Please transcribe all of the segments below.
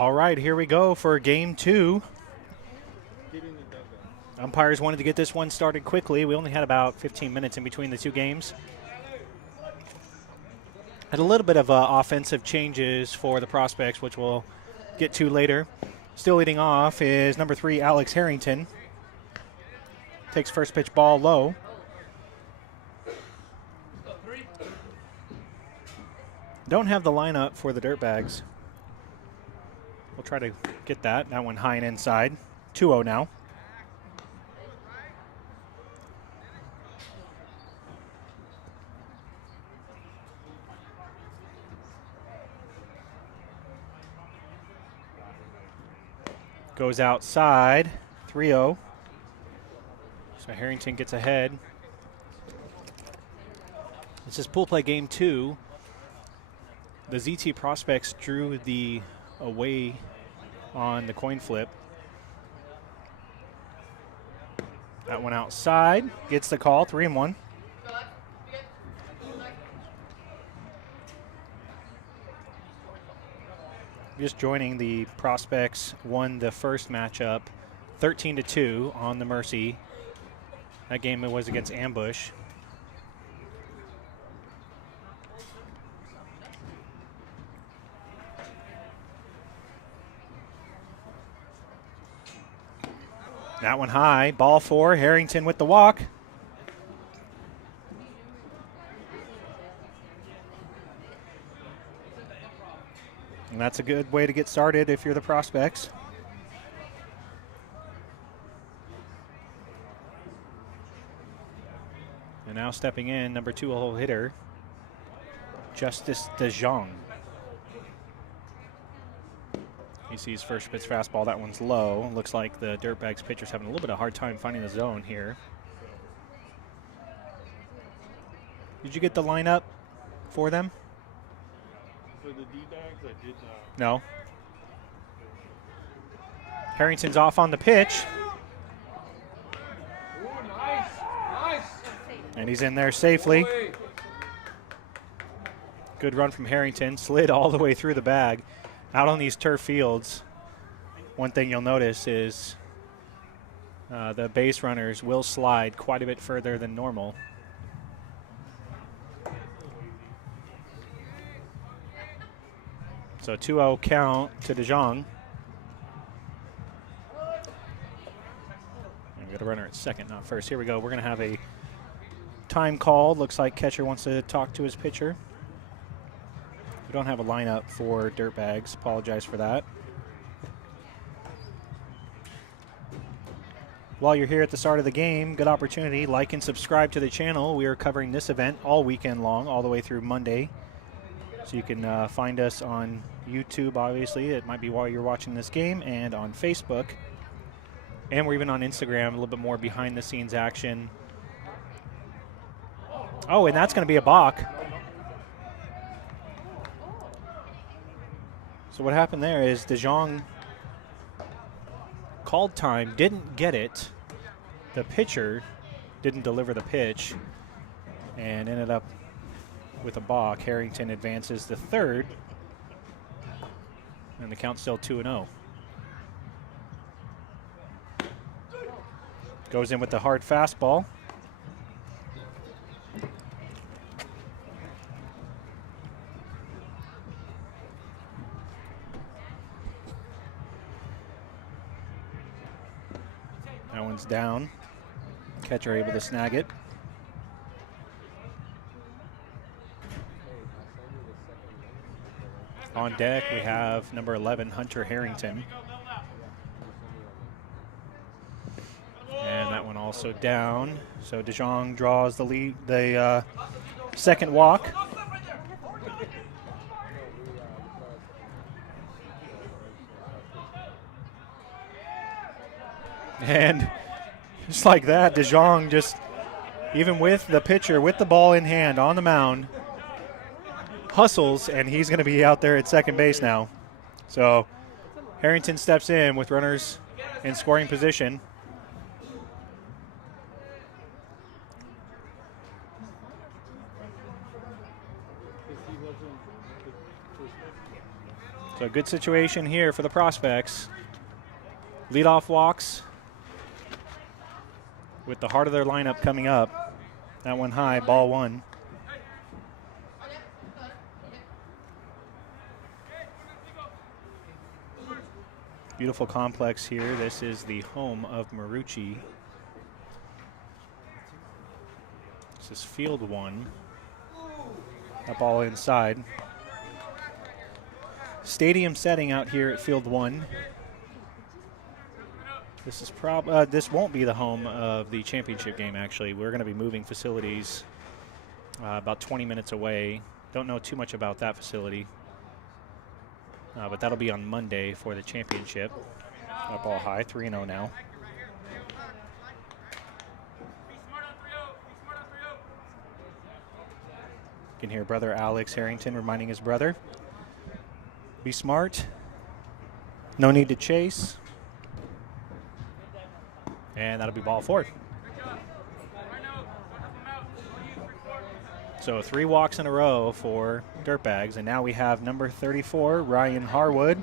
All right, here we go for game 2. Umpires wanted to get this one started quickly. We only had about 15 minutes in between the two games. Had a little bit of offensive changes for the prospects, which we'll get to later. Still leading off is number 3, Alex Harrington. Takes first pitch ball low. Don't have the lineup for the Dirtbags. We'll try to get that. That one high and inside. 2-0 now. Goes outside. 3-0. So Harrington gets ahead. This is pool play game 2. The ZT prospects drew the away on the coin flip. That one outside. Gets the call. 3-1. Just joining, the prospects won the first matchup 13-2 on the Mercy. That game was against Ambush. That one high. Ball 4. Harrington with the walk. And that's a good way to get started if you're the prospects. And now stepping in, number 2 hole hitter, Justice DeJong. He sees first pitch fastball. That one's low. Looks like the Dirtbags pitcher's having a little bit of a hard time finding the zone here. Did you get the lineup for them? For the D-Bags, I did not. No. Harrington's off on the pitch. Ooh, nice. And he's in there safely. Good run from Harrington. Slid all the way through the bag. Out on these turf fields, one thing you'll notice is the base runners will slide quite a bit further than normal. So 2-0 count to DeJong. And we got a runner at second, not first. Here we go. We're going to have a time call. Looks like catcher wants to talk to his pitcher. We don't have a lineup for Dirtbags. Apologize for that. While you're here at the start of the game, good opportunity. Like and subscribe to the channel. We are covering this event all weekend long, all the way through Monday. So you can find us on YouTube, obviously. It might be while you're watching this game, and on Facebook. And we're even on Instagram, a little bit more behind-the-scenes action. Oh, and that's going to be a balk. So what happened there is DeJong called time, didn't get it. The pitcher didn't deliver the pitch and ended up with a balk. Harrington advances the third, and the count's still 2-0. Goes in with the hard fastball. That one's down. Catcher able to snag it. On deck, we have number 11, Hunter Harrington. And that one also down. So DeJong draws the lead, the second walk. And just like that, DeJong just, even with the pitcher, with the ball in hand on the mound, hustles, and he's going to be out there at second base now. So Harrington steps in with runners in scoring position. So a good situation here for the Prospects. Leadoff walks with the heart of their lineup coming up. That one high, ball one. Beautiful complex here. This is the home of Marucci. This is field one. That ball inside. Stadium setting out here at field one. This is this won't be the home of the championship game, actually. We're going to be moving facilities about 20 minutes away. Don't know too much about that facility. But that'll be on Monday for the championship. That ball high, 3-0 now. You can hear brother Alex Harrington reminding his brother, be smart, no need to chase. And that'll be ball four. So 3 walks in a row for Dirtbags, and now we have number 34, Ryan Harwood.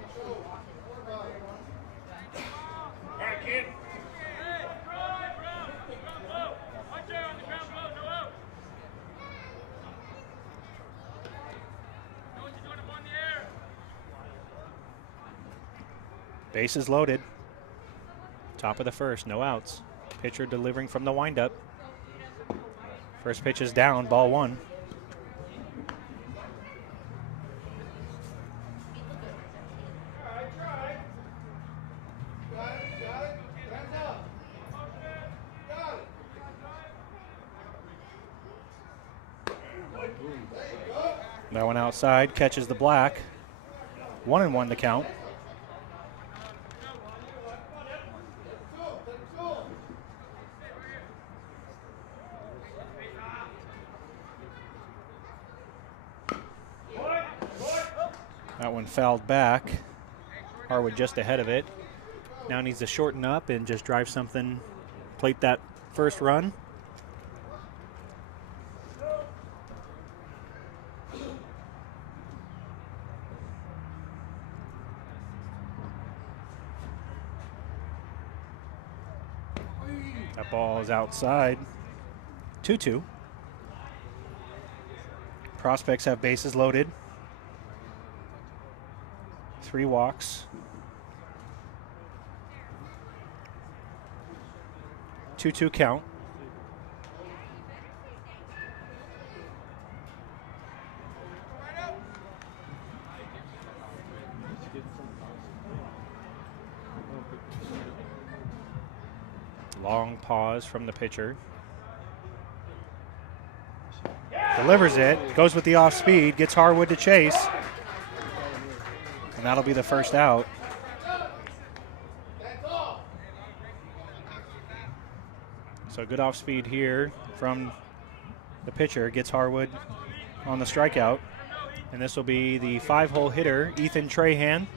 Bases loaded. Top of the first, no outs. Pitcher delivering from the windup. First pitch is down, ball one. That one outside, catches the black. 1-1 the count. That one fouled back. Harwood just ahead of it. Now needs to shorten up and just drive something, plate that first run. That ball is outside. 2-2. Prospects have bases loaded. 3 walks. 2-2 count. Long pause from the pitcher. Delivers it, goes with the off speed, gets Harwood to chase. And that'll be the first out. So good off speed here from the pitcher, gets Harwood on the strikeout. And this will be the 5-hole hitter, Ethan Trahan.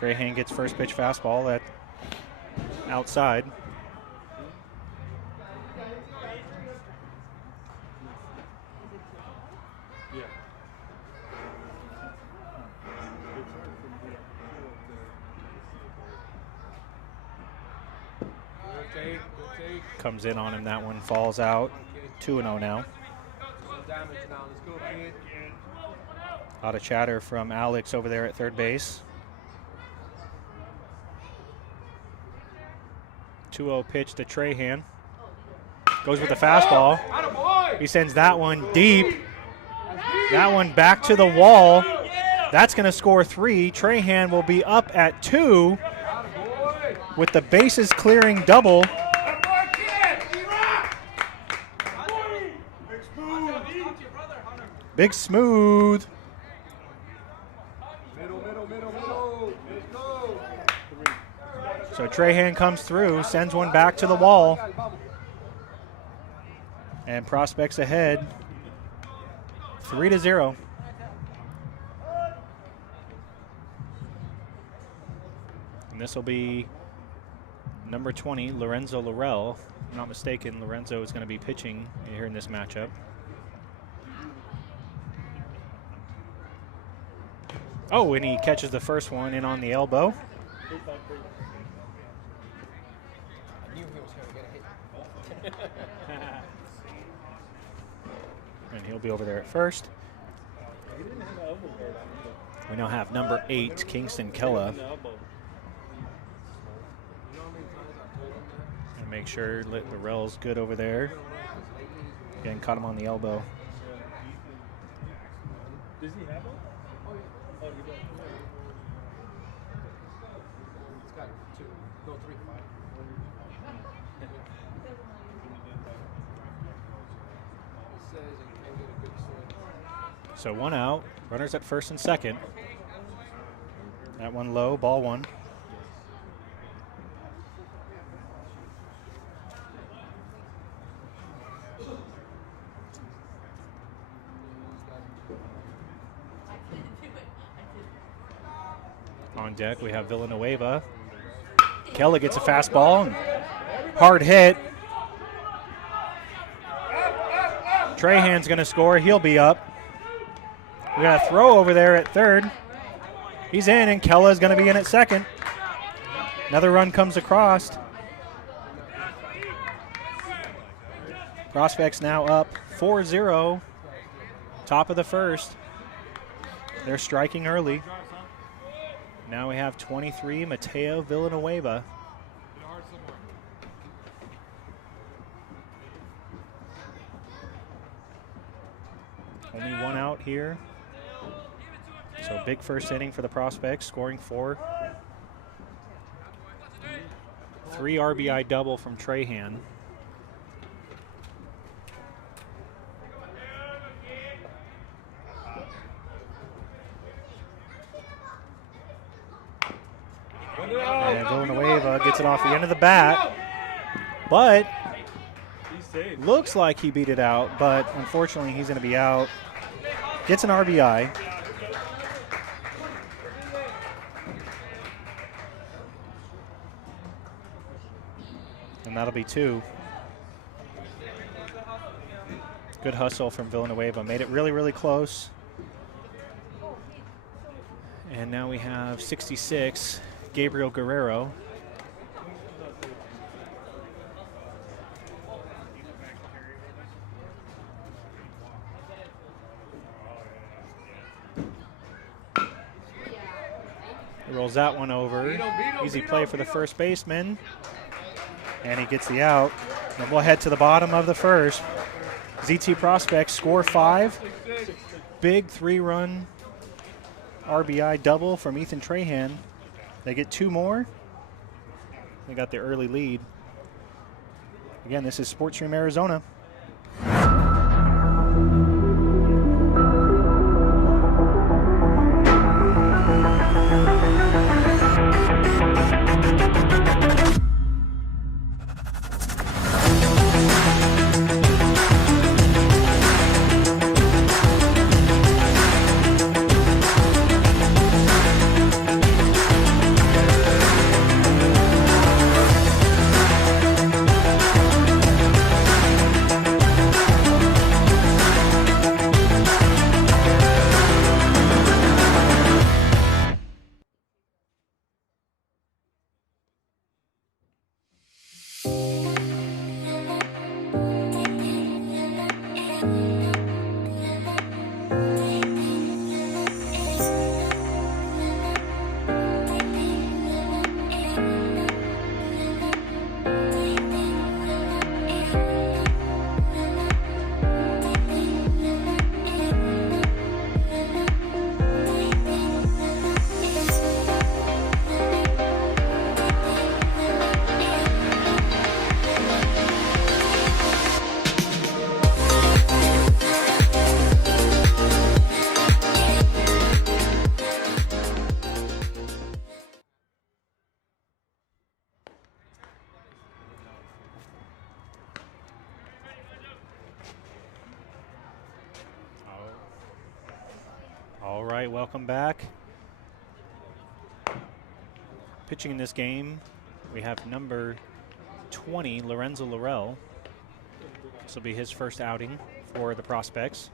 Trahan gets first pitch fastball at outside. Comes in on him, that one falls out. 2-0 now. A lot of chatter from Alex over there at third base. 2-0 pitch to Trahan. Goes with the fastball. He sends that one deep. That one back to the wall. That's going to score 3. Trahan will be up at 2 with the bases clearing double. Big Smooth. So Trahan comes through, sends one back to the wall. And Prospects ahead, 3-0. And this will be Number 20, Lorenzo Laurel. If I'm not mistaken, Lorenzo is going to be pitching here in this matchup. Oh, and he catches the first one in on the elbow. I knew he was going to get a hit. And he'll be over there at first. We now have number 8, Kingston Kella. And make sure Laurel's good over there. Again, caught him on the elbow. Does he have one? Oh, he does. He's got 2. No, 3. 5. He says he can't get a good swing. So 1 out. Runners at first and second. That one low, ball 1. On deck, we have Villanueva. Kella gets a fastball. And hard hit. Trahan's going to score. He'll be up. We got a throw over there at third. He's in, and Kella's going to be in at second. Another run comes across. Prospects now up 4-0. Top of the first. They're striking early. Now we have 23, Mateo Villanueva. Only 1 out here. So big first inning for the Prospects, scoring 4. 3 RBI double from Trahan. And Villanueva gets it off the end of the bat, but looks like he beat it out, but unfortunately he's going to be out. Gets an RBI. And that'll be 2. Good hustle from Villanueva. Made it really, really close. And now we have 66, Gabriel Guerrero. He rolls that one over. Easy play for the first baseman. And he gets the out. And we'll head to the bottom of the first. ZT Prospects score 5. Big 3-run RBI double from Ethan Trahan. They get 2 more. They got the early lead. Again, this is SportsStream Arizona. All right, welcome back. Pitching in this game we have number 20, Lorenzo Laurel. This will be his first outing for the Prospects.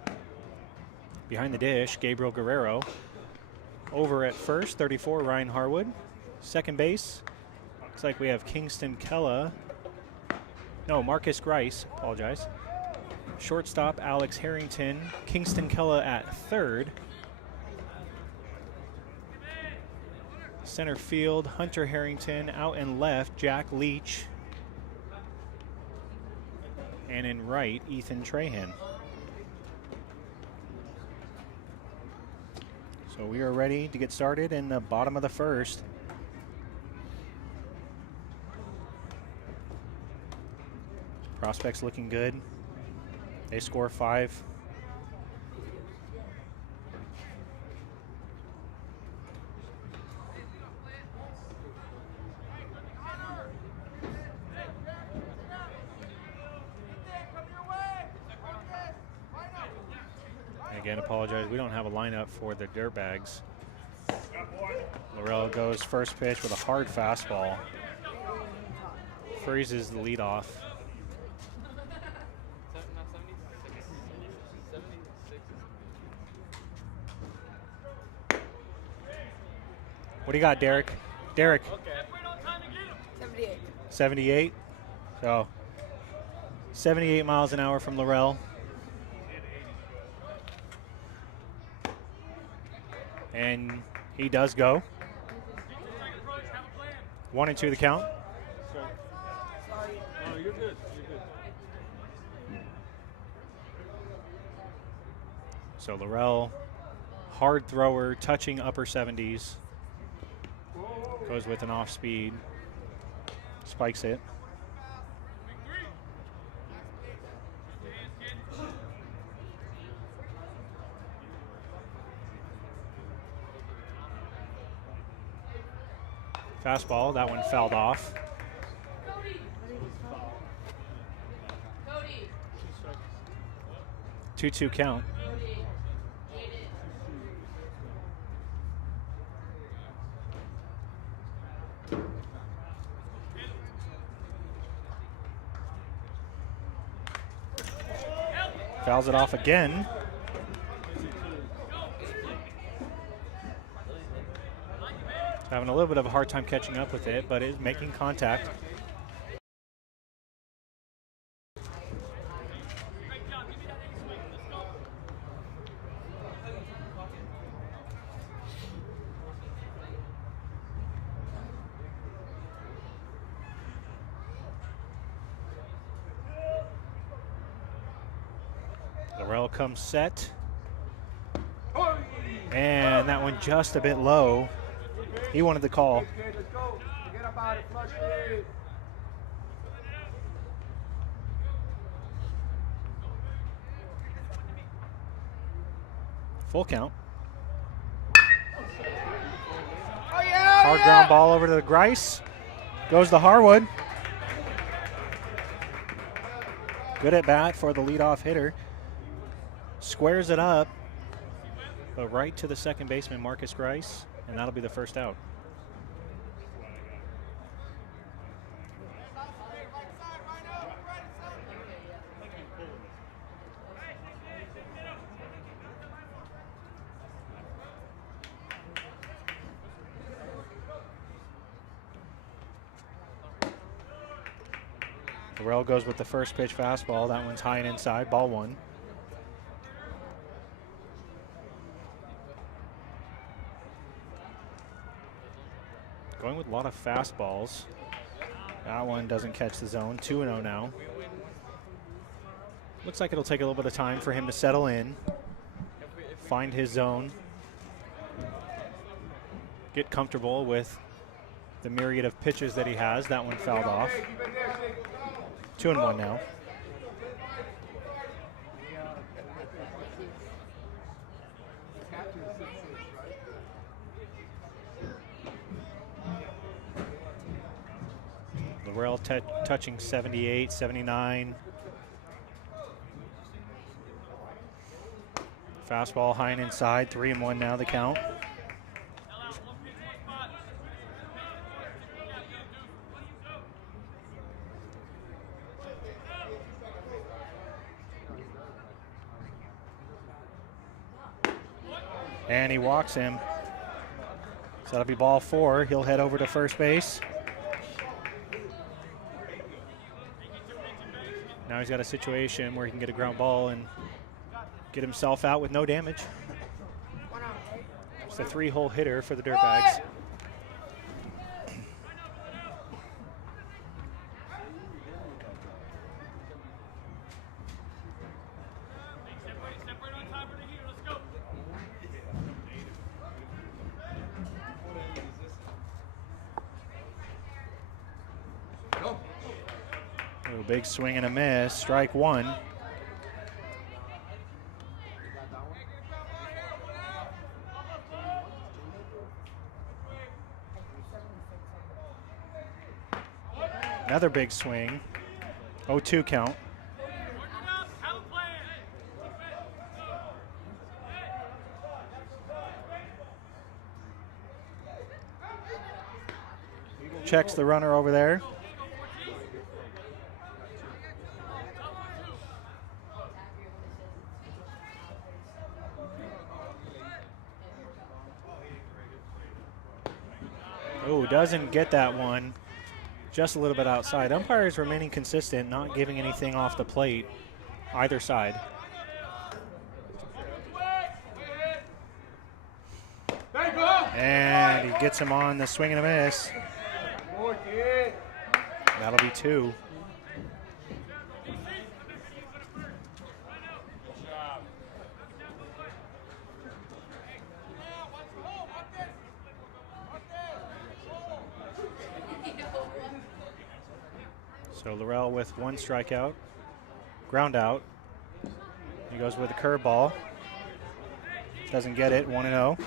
Behind the dish, Gabriel Guerrero. Over at first, 34, Ryan Harwood. Second base, looks like we have Kingston Kella. No, Marcus Grice, apologize. Shortstop, Alex Harrington. Kingston Kella at third. Center field, Hunter Harrington. Out and left, Jack Leach. And in right, Ethan Trahan. So we are ready to get started in the bottom of the first. Prospects looking good. They score 5. Again, apologize. We don't have a lineup for the Dirtbags. Laurel goes first pitch with a hard fastball. Freezes the lead off. What do you got, Derek? Derek? 78. 78. So 78 miles an hour from Laurel. And he does go. 1-2 the count. Sorry. No, you're good. You're good. So Laurel, hard thrower, touching upper 70s. Goes with an off speed. Spikes it. Fastball, that one fouled off. 2-2 count. Fouls it off again. Having a little bit of a hard time catching up with it, but is making contact. Laurel comes set. And that one just a bit low. He wanted the call. Okay, let's go. Forget about it. Flush it. Full count. Oh, yeah! Hard ground ball over to the Grice. Goes to Harwood. Good at bat for the leadoff hitter. Squares it up, but right to the second baseman, Marcus Grice, and that'll be the first out. Laurel goes with the first pitch fastball. That one's high and inside, ball 1. Going with a lot of fastballs. That one doesn't catch the zone. 2-0 now. Looks like it'll take a little bit of time for him to settle in, find his zone, get comfortable with the myriad of pitches that he has. That one fouled off. 2-1 now. Laurel touching 78, 79. Fastball high and inside, 3-1 now the count. And he walks him. So that'll be ball 4. He'll head over to first base. Now he's got a situation where he can get a ground ball and get himself out with no damage. It's a 3-hole hitter for the Dirtbags. Oh, big swing and a miss. Strike 1. Another big swing. 0-2 count. Checks the runner over there. Oh, doesn't get that one. Just a little bit outside. Umpires remaining consistent, not giving anything off the plate, either side. And he gets him on the swing and a miss. That'll be 2. So Laurel with 1 strikeout, ground out. He goes with a curveball. Doesn't get it, 1-0.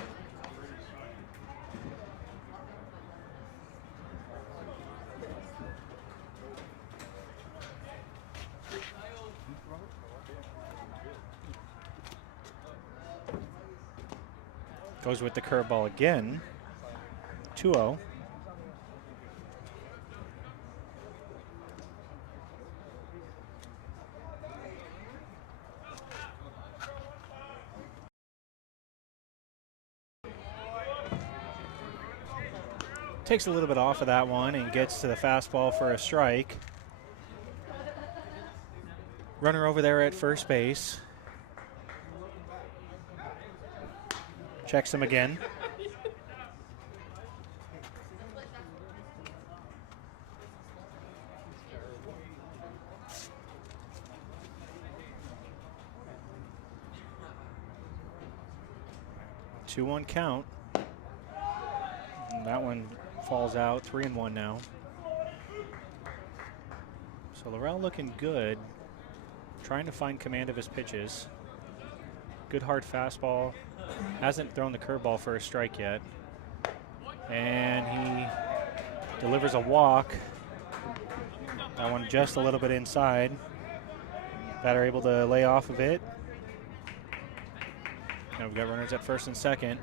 Goes with the curveball again, 2-0. Takes a little bit off of that one and gets to the fastball for a strike. Runner over there at first base. Checks him again. Two one count. And that one falls out, 3-1 now. So Laurel looking good, trying to find command of his pitches. Good hard fastball. Hasn't thrown the curveball for a strike yet. And he delivers a walk. That one just a little bit inside. Batter able to lay off of it. Now we've got runners at first and second.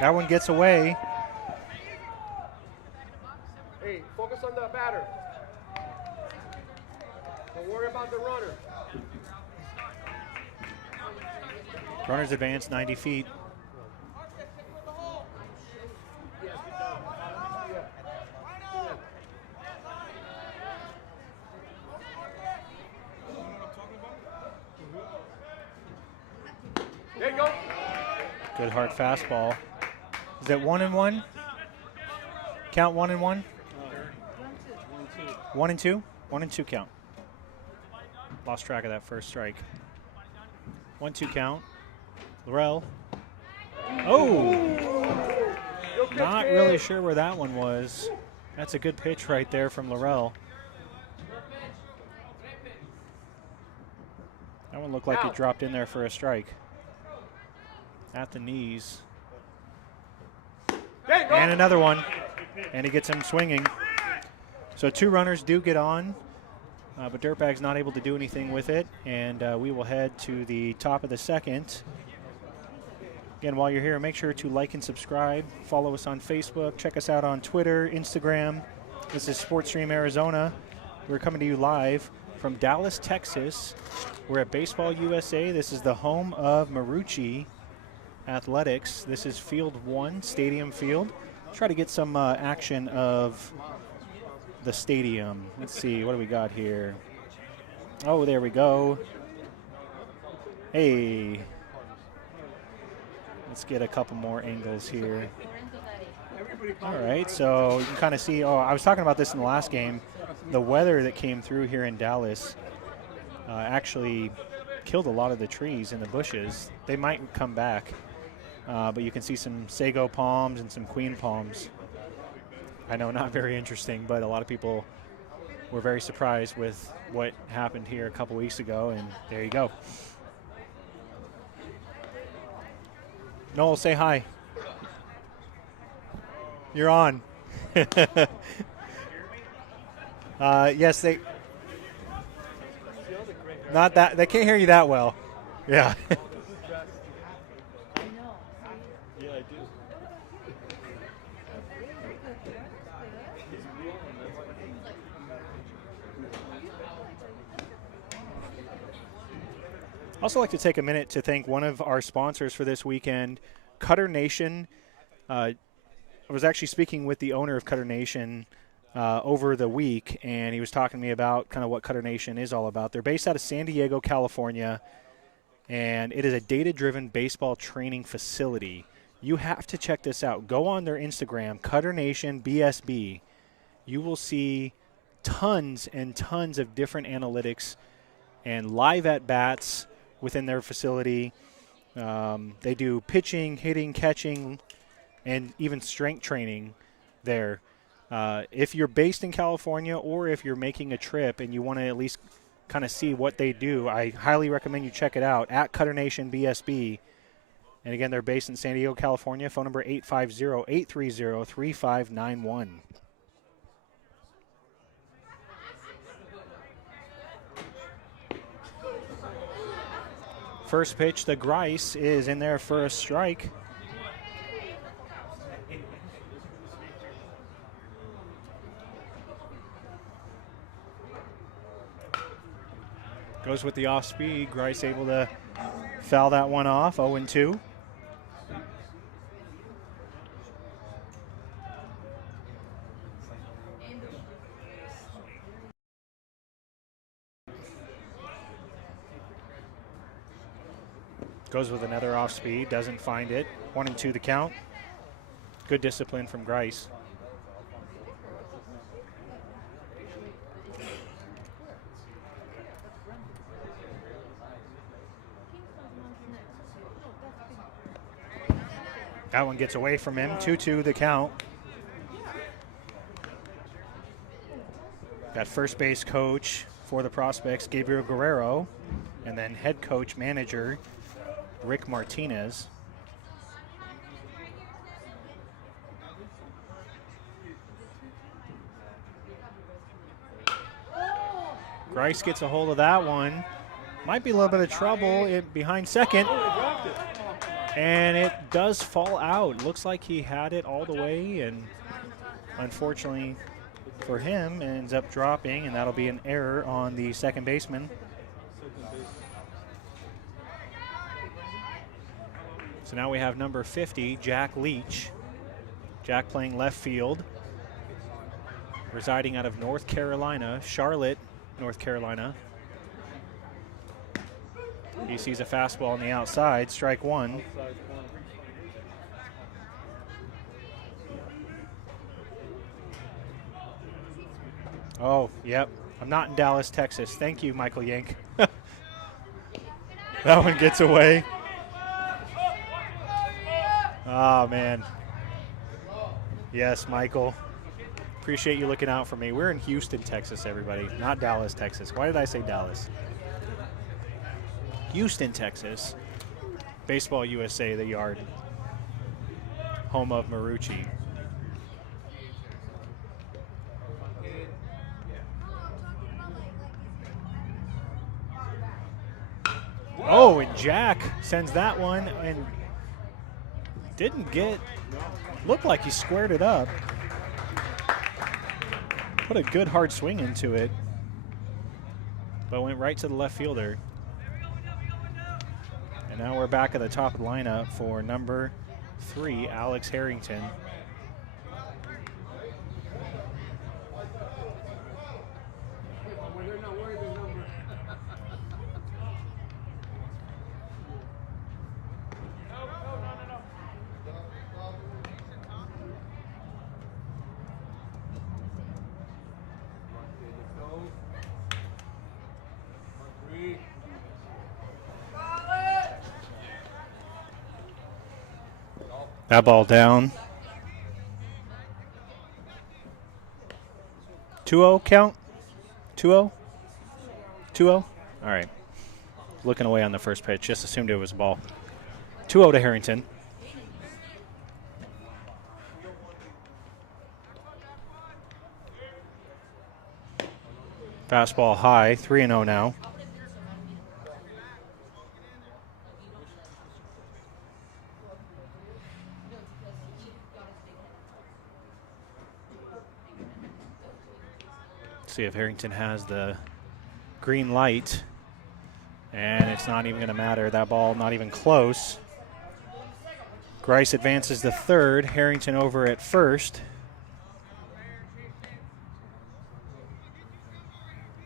That one gets away. Hey, focus on the batter. Don't worry about the runner. Runners advance 90 feet. There you go. Good hard fastball. Is that 1-1? Count 1-1? 1-2? 1-2 count. Lost track of that first strike. 1-2 count. Laurel. Oh! Not really sure where that one was. That's a good pitch right there from Laurel. That one looked like it dropped in there for a strike. At the knees. And another one. And he gets him swinging. So 2 runners do get on, but Dirtbags not able to do anything with it. And we will head to the top of the second. Again, while you're here, make sure to like and subscribe. Follow us on Facebook. Check us out on Twitter, Instagram. This is SportsStream Arizona. We're coming to you live from Dallas, Texas. We're at Baseball USA. This is the home of Marucci Athletics. This is Field 1, Stadium Field. Try to get some action of the stadium. Let's see, what do we got here? Oh, there we go. Hey. Let's get a couple more angles here. All right, so you can kind of see, I was talking about this in the last game. The weather that came through here in Dallas actually killed a lot of the trees and the bushes. They might come back, but you can see some sago palms and some queen palms. I know, not very interesting, but a lot of people were very surprised with what happened here a couple weeks ago, and there you go. Noel, say hi. You're on. Yes, they can't hear you that well. Yeah. Yeah, I do. I'd also like to take a minute to thank one of our sponsors for this weekend, Cutter Nation. I was actually speaking with the owner of Cutter Nation over the week, and he was talking to me about kind of what Cutter Nation is all about. They're based out of San Diego, California, and it is a data-driven baseball training facility. You have to check this out. Go on their Instagram, Cutter Nation BSB. You will see tons and tons of different analytics and live at-bats within their facility. They do pitching, hitting, catching, and even strength training there. If you're based in California or if you're making a trip and you want to at least kind of see what they do, I highly recommend you check it out at Cutter Nation BSB. And again, they're based in San Diego, California. Phone number 850-830-3591. First pitch, the Grice is in there for a strike. Goes with the off speed. Grice able to foul that one off, 0-2. Goes with another off speed, doesn't find it. 1-2 the count. Good discipline from Grice. That one gets away from him. 2-2 the count. Got first base coach for the Prospects, Gabriel Guerrero, and then head coach manager Rick Martinez. Grice gets a hold of that one. Might be a little bit of trouble behind second. And it does fall out. Looks like he had it all the way, and unfortunately for him, ends up dropping, and that'll be an error on the second baseman. So now we have number 50, Jack Leach. Jack playing left field, residing out of North Carolina, Charlotte, North Carolina. He sees a fastball on the outside, strike one. Oh, yep. I'm not in Dallas, Texas. Thank you, Michael Yank. That one gets away. Oh, man. Yes, Michael. Appreciate you looking out for me. We're in Houston, Texas, everybody, not Dallas, Texas. Why did I say Dallas? Houston, Texas. Baseball USA, the yard. Home of Marucci. Oh, and Jack sends that one and didn't get, looked like he squared it up. Put a good hard swing into it, but went right to the left fielder. And now we're back at the top of the lineup for number 3, Alex Harrington. That ball down. 2-0 count? 2-0? 2-0? All right. Looking away on the first pitch. Just assumed it was a ball. 2-0 to Harrington. Fastball high. 3-0 now. See if Harrington has the green light, and it's not even going to matter. That ball not even close. Grice advances to third. Harrington over at first.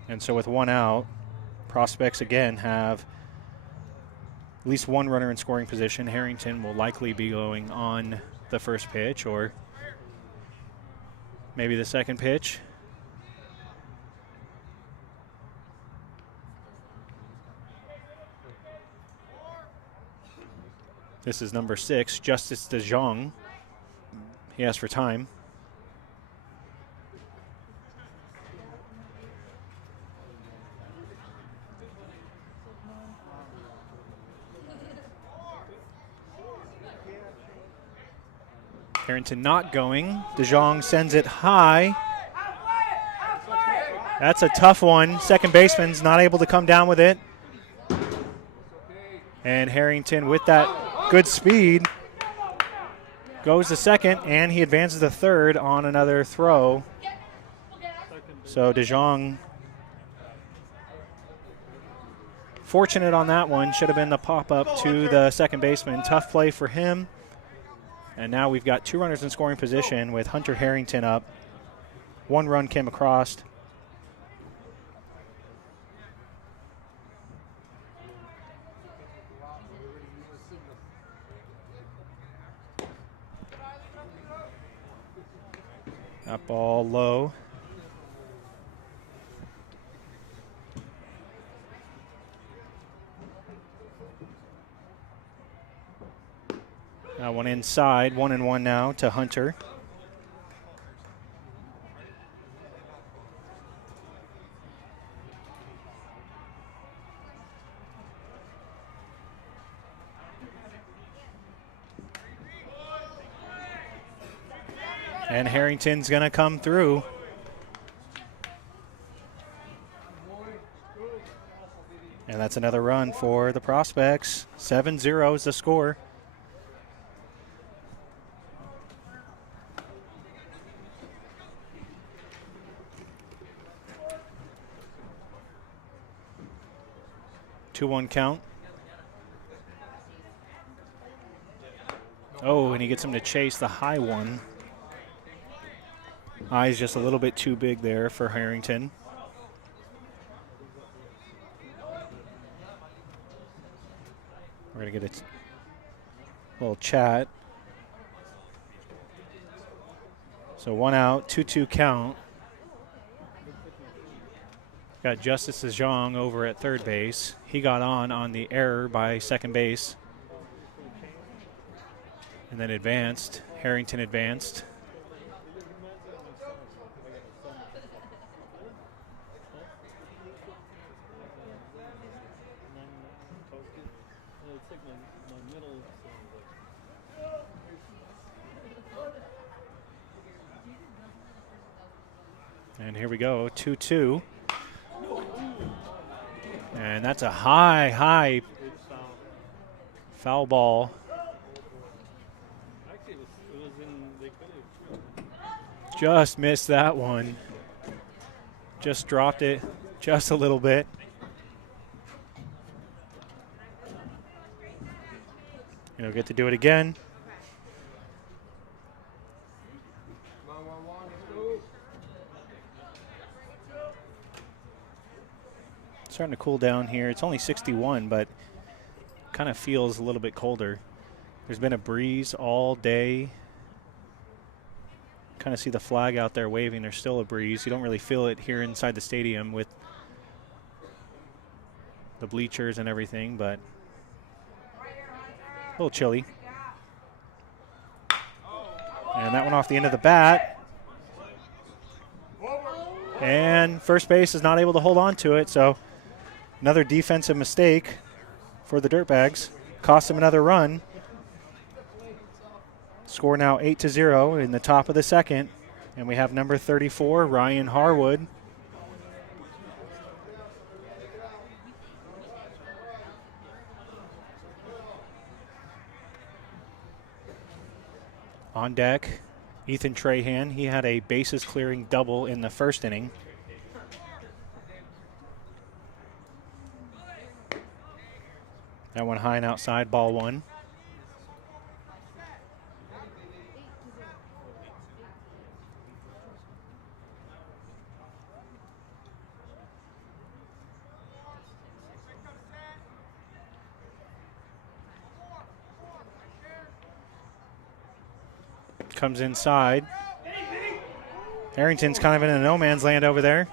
And so with 1 out, prospects again have at least 1 runner in scoring position. Harrington will likely be going on the first pitch or maybe the second pitch. This is number 6, Justice DeJong. He asked for time. Harrington not going. DeJong sends it high. That's a tough one. Second baseman's not able to come down with it. And Harrington with that good speed goes to second, and he advances to third on another throw. So DeJong fortunate on that one. Should have been the pop-up to the second baseman. Tough play for him. And now we've got 2 runners in scoring position with Hunter Harrington up. 1 run came across. That ball low. That one inside, 1-1 now to Hunter. And Harrington's going to come through. And that's another run for the Prospects. 7-0 is the score. Two-one count. Oh, and he gets him to chase the high one. Eye's just a little bit too big there for Harrington. We're going to get a little chat. So 1 out, 2-2 count. Got Justice DeJong over at third base. He got on the error by second base. And then advanced. Harrington advanced. And here we go, 2-2. And that's a high foul ball. Actually, it was in. They could have. Just missed that one. Just dropped it just a little bit. He'll get to do it again. Starting to cool down here. It's only 61, but kind of feels a little bit colder. There's been a breeze all day. Kind of see the flag out there waving. There's still a breeze. You don't really feel it here inside the stadium with the bleachers and everything, but a little chilly. And that one off the end of the bat. And first base is not able to hold on to it, so another defensive mistake for the Dirtbags. Cost them another run. Score now 8-0 in the top of the second. And we have number 34, Ryan Harwood. On deck, Ethan Trahan. He had a bases clearing double in the first inning. That one high and outside, ball one. Comes inside. Harrington's kind of in a no man's land over there.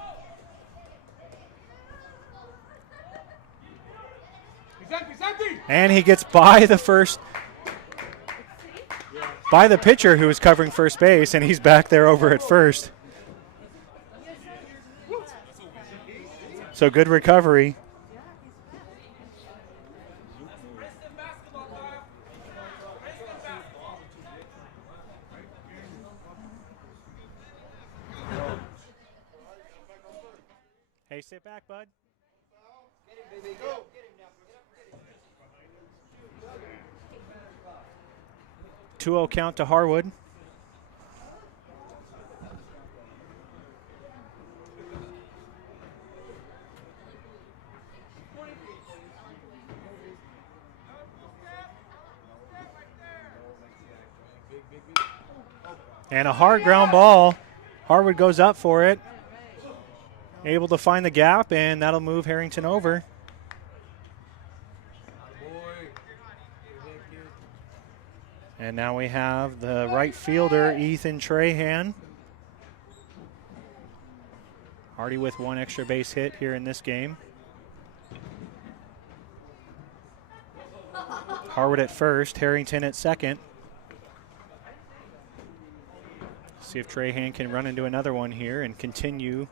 And he gets by the pitcher who was covering first base, and he's back there over at first. So good recovery. Hey, sit back, bud. 2-0 count to Harwood. And a hard ground ball. Harwood goes up for it. Able to find the gap, and that'll move Harrington over. And now we have the right fielder, Ethan Trahan. Already with one extra base hit here in this game. Harwood at first, Harrington at second. See if Trahan can run into another one here and continue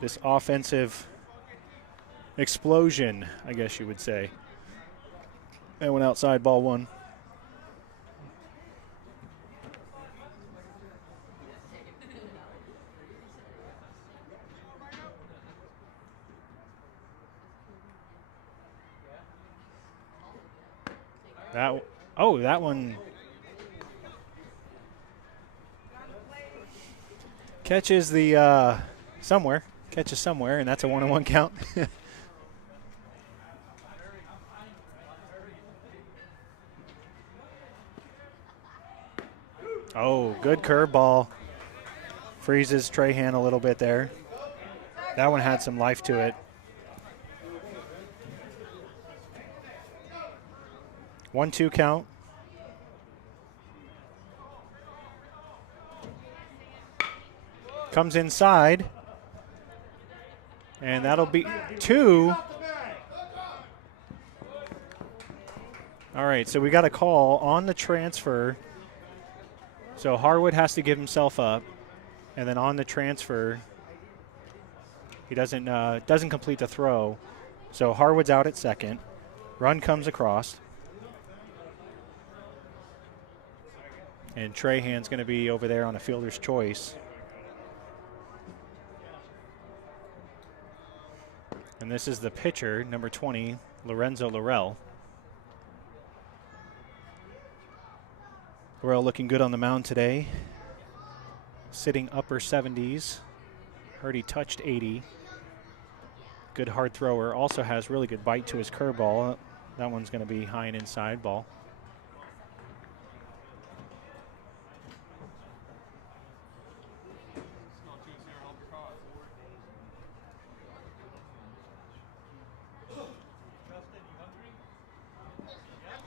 this offensive explosion, I guess you would say. That went outside, ball one. That one catches the catches somewhere, and that's a 1-1 count. Oh, good curveball. Freezes Trahan a little bit there. That one had some life to it. 1-2 count. Comes inside. And that'll be 2. All right, so we got a call on the transfer. So Harwood has to give himself up. And then on the transfer, he doesn't complete the throw. So Harwood's out at second. Run comes across. And Trahan's going to be over there on a fielder's choice. And this is the pitcher, number 20, Lorenzo Laurel. Laurel looking good on the mound today. Sitting upper 70s. Heard he touched 80. Good hard thrower. Also has really good bite to his curveball. That one's going to be high and inside ball.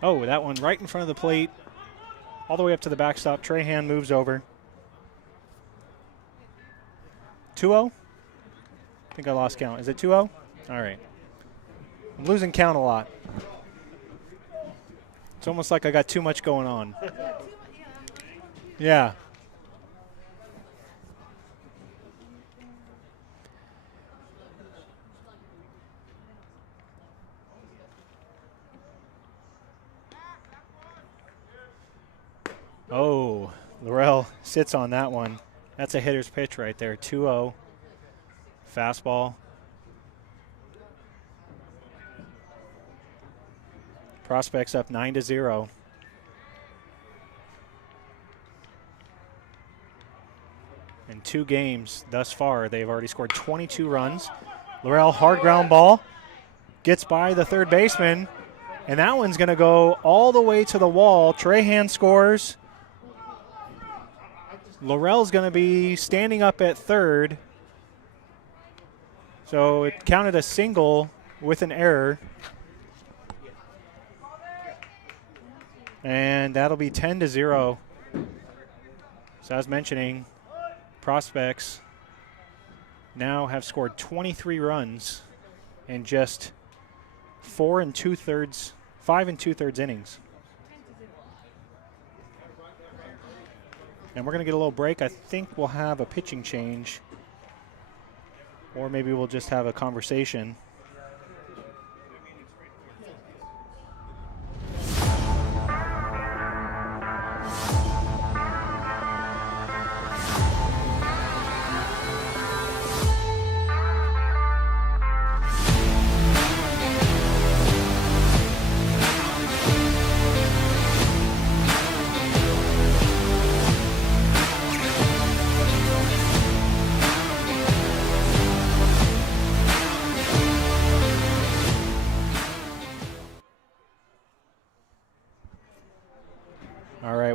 Oh, that one right in front of the plate. All the way up to the backstop. Trahan moves over. 2-0? I think I lost count. Is it 2-0? All right. I'm losing count a lot. It's almost like I got too much going on. Yeah. Oh, Laurel sits on that one. That's a hitter's pitch right there. 2-0. Fastball. Prospects up 9-0. In 2 games thus far, they've already scored 22 runs. Laurel, hard ground ball. Gets by the third baseman. And that one's going to go all the way to the wall. Trahan scores. Laurel's going to be standing up at third. So it counted a single with an error. And that'll be 10-0. So I was mentioning, Prospects now have scored 23 runs in just 5 2/3 innings. And we're going to get a little break. I think we'll have a pitching change, or maybe we'll just have a conversation.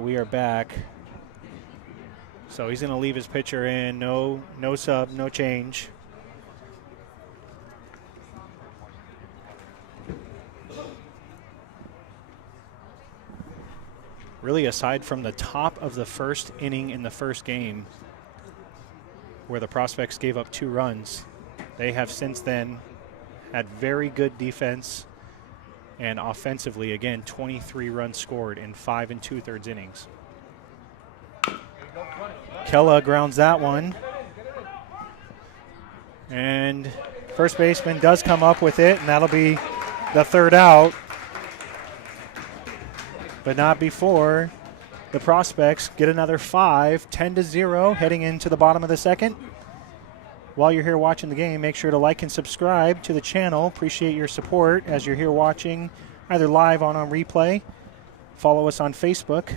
We are back. So he's going to leave his pitcher in. No sub, no change. Really, aside from the top of the first inning in the first game, where the Prospects gave up 2 runs, they have since then had very good defense. And offensively, again, 23 runs scored in 5 2/3 innings. Kella grounds that one. And first baseman does come up with it, and that'll be the third out. But not before the Prospects get another 5, 10-0, heading into the bottom of the second. While you're here watching the game, make sure to like and subscribe to the channel. Appreciate your support as you're here watching either live or on replay. Follow us on Facebook.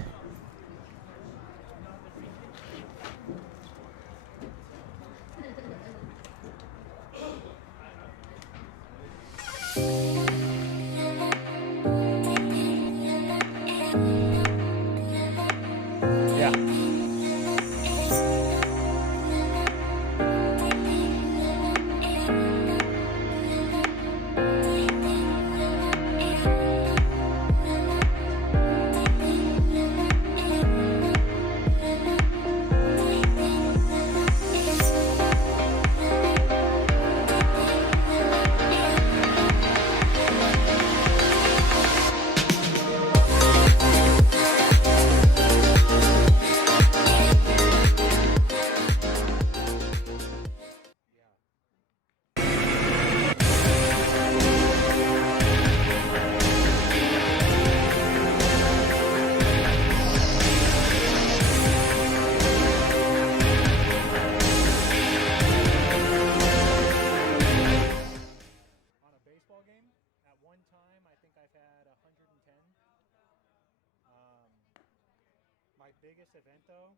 My biggest event, though,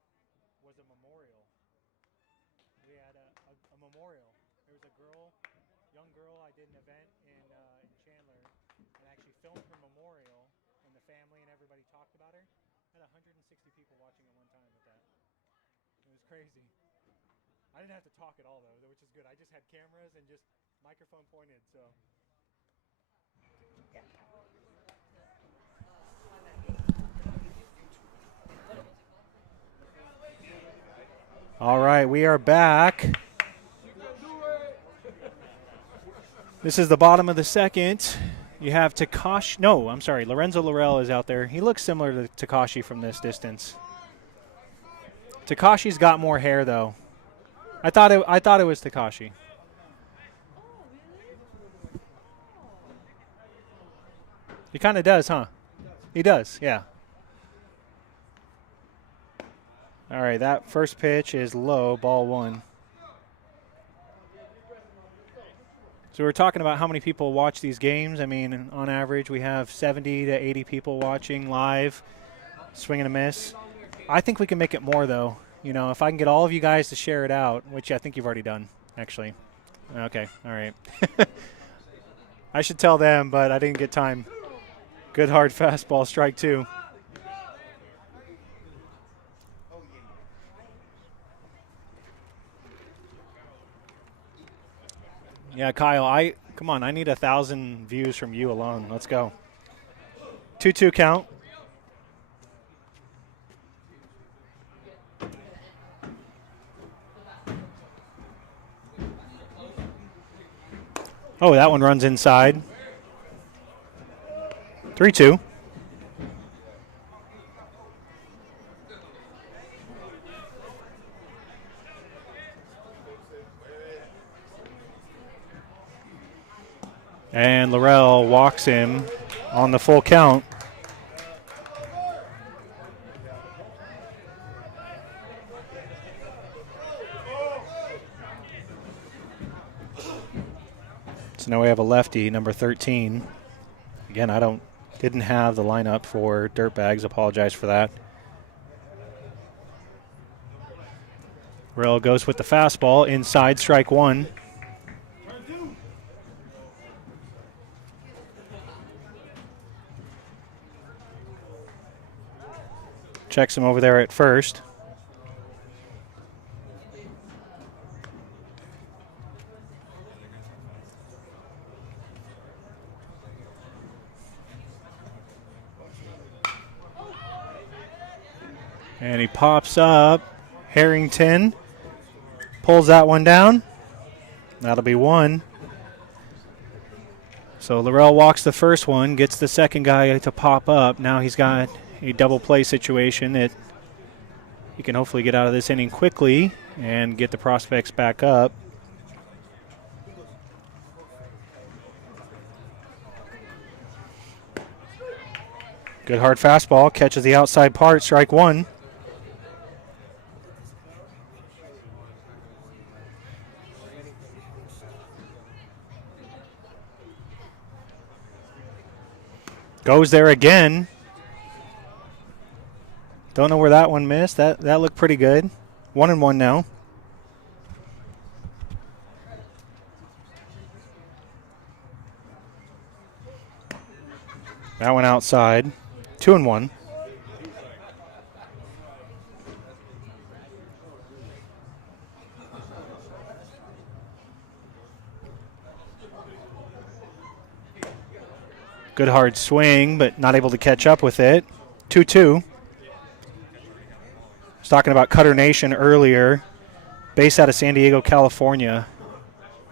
was a memorial. We had a memorial. There was a young girl, I did an event in Chandler and actually filmed her memorial, and the family and everybody talked about her. I had 160 people watching at one time with that. It was crazy. I didn't have to talk at all, though, which is good. I just had cameras and just microphone pointed, so. All right, we are back. This is the bottom of the second. You have Takashi. No, I'm sorry. Lorenzo Laurel is out there. He looks similar to Takashi from this distance. Takashi's got more hair, though. I thought it was Takashi. He kind of does, huh? He does, yeah. All right, that first pitch is low, ball 1. So we're talking about how many people watch these games. I mean, on average, we have 70 to 80 people watching live, swing and a miss. I think we can make it more, though. You know, if I can get all of you guys to share it out, which I think you've already done, actually. Okay, all right. I should tell them, but I didn't get time. Good hard fastball, strike 2. Yeah, Kyle, come on, I need 1,000 views from you alone. Let's go. 2-2 count. Oh, that one runs inside. 3-2. And Laurel walks him on the full count. So now we have a lefty, number 13. Again, didn't have the lineup for Dirtbags. Apologize for that. Laurel goes with the fastball inside, strike 1. Checks him over there at first. And he pops up. Harrington pulls that one down. That'll be 1. So Laurel walks the first one, gets the second guy to pop up. Now he's got a double play situation that he can hopefully get out of this inning quickly and get the prospects back up. Good hard fastball, catches the outside part, strike 1. Goes there again. Don't know where that one missed. That looked pretty good. 1-1 now. That one outside. 2-1. Good hard swing, but not able to catch up with it. 2-2. I was talking about Cutter Nation earlier, based out of San Diego, California.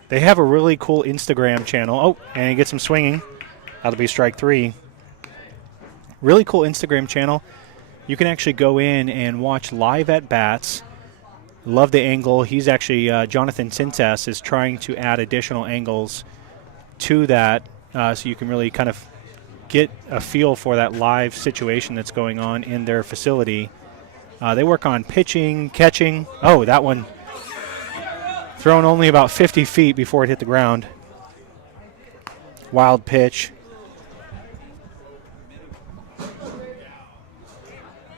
They have a really cool Instagram channel. Oh, and he gets him swinging. That'll be strike 3. Really cool Instagram channel. You can actually go in and watch live at-bats. Love the angle. He's actually, Jonathan Cintas is trying to add additional angles to that so you can really kind of get a feel for that live situation that's going on in their facility. They work on pitching, catching. Oh, that one thrown only about 50 feet before it hit the ground. Wild pitch.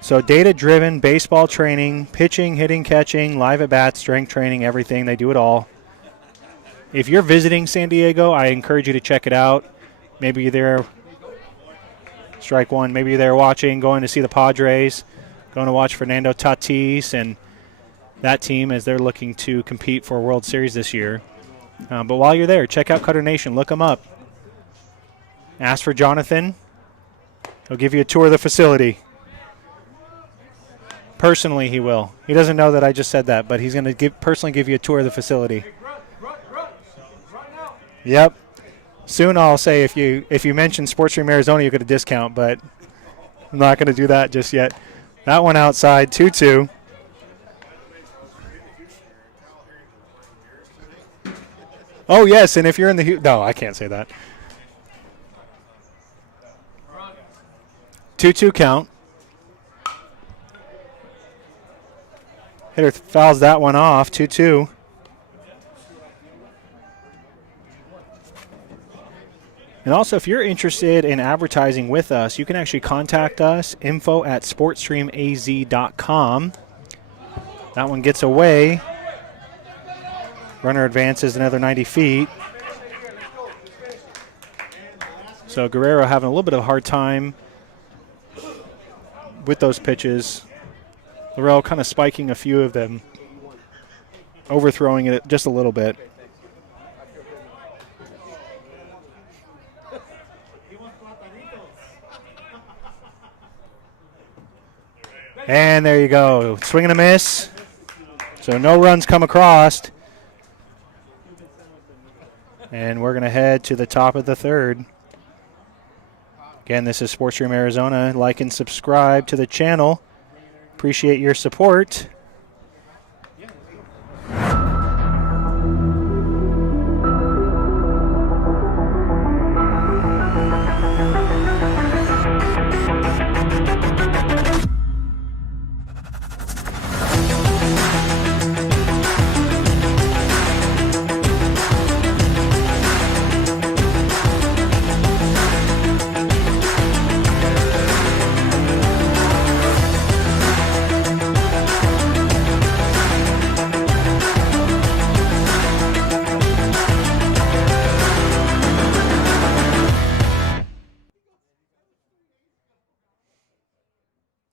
So data-driven baseball training, pitching, hitting, catching, live at-bats, strength training, everything. They do it all. If you're visiting San Diego, I encourage you to check it out. Maybe you're there, strike one, maybe you're there watching, going to see the Padres, going to watch Fernando Tatis and that team as they're looking to compete for a World Series this year. But while you're there, check out Cutter Nation. Look them up. Ask for Jonathan. He'll give you a tour of the facility. Personally, he will. He doesn't know that I just said that, but he's going to personally give you a tour of the facility. Yep. Soon I'll say if you mention Sportsstream Arizona, you'll get a discount, but I'm not going to do that just yet. That one outside, 2-2. Oh, yes, and if you're in the – no, I can't say that. 2-2 count. Hitter fouls that one off, 2-2. And also, if you're interested in advertising with us, you can actually contact us, info@sportstreamaz.com. That one gets away. Runner advances another 90 feet. So Guerrero having a little bit of a hard time with those pitches. Laurel kind of spiking a few of them, overthrowing it just a little bit. And there you go. Swing and a miss. So no runs come across. And we're going to head to the top of the third. Again, this is Sportstream Arizona. Like and subscribe to the channel. Appreciate your support.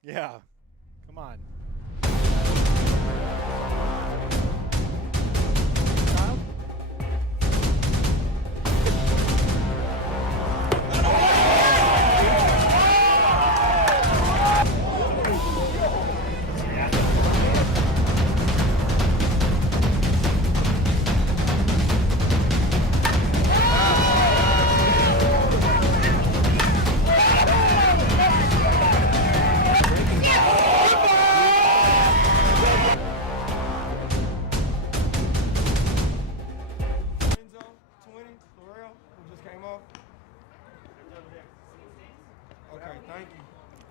Yeah, come on.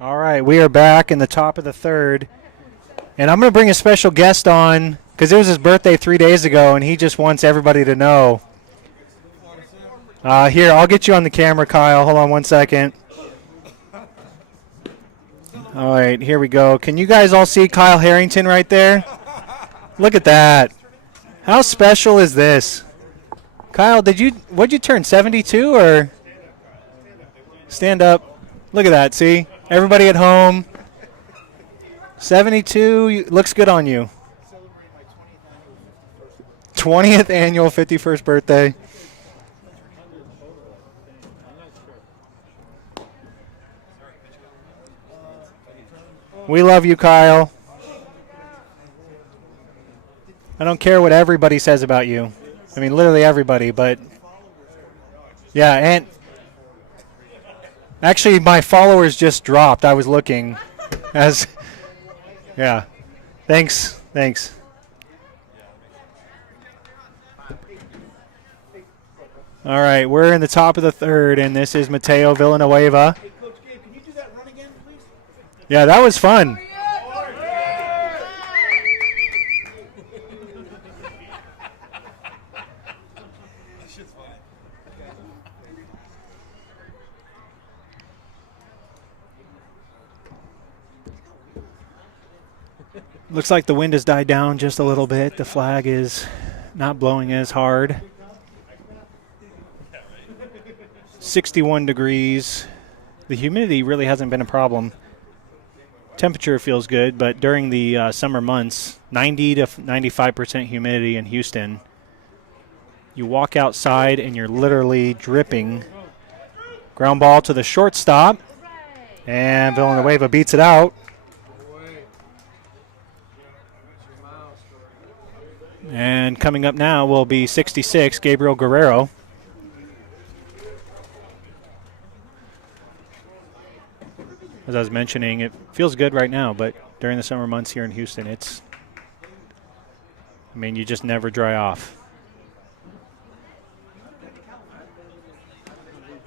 All right, we are back in the top of the third. And I'm going to bring a special guest on because it was his birthday 3 days ago, and he just wants everybody to know. Here, I'll get you on the camera, Kyle. Hold on one second. All right, here we go. Can you guys all see Kyle Harrington right there? Look at that. How special is this? Kyle, what'd you turn, 72 or? Stand up. Look at that, see? Everybody at home. 72 looks good on you. 20th annual 51st birthday. We love you, Kyle. I don't care what everybody says about you. I mean, literally everybody, but yeah, and actually my followers just dropped. I was looking as yeah. Thanks. All right, we're in the top of the third, and this is Mateo Villanueva. Hey, Coach Gabe, can you do that run again, please? Yeah, that was fun. Looks like the wind has died down just a little bit. The flag is not blowing as hard. 61 degrees. The humidity really hasn't been a problem. Temperature feels good, but during the summer months, 90 to 95% humidity in Houston. You walk outside and you're literally dripping. Ground ball to the shortstop. And Villanueva beats it out. And coming up now will be 66, Gabriel Guerrero. As I was mentioning, it feels good right now, but during the summer months here in Houston, you just never dry off.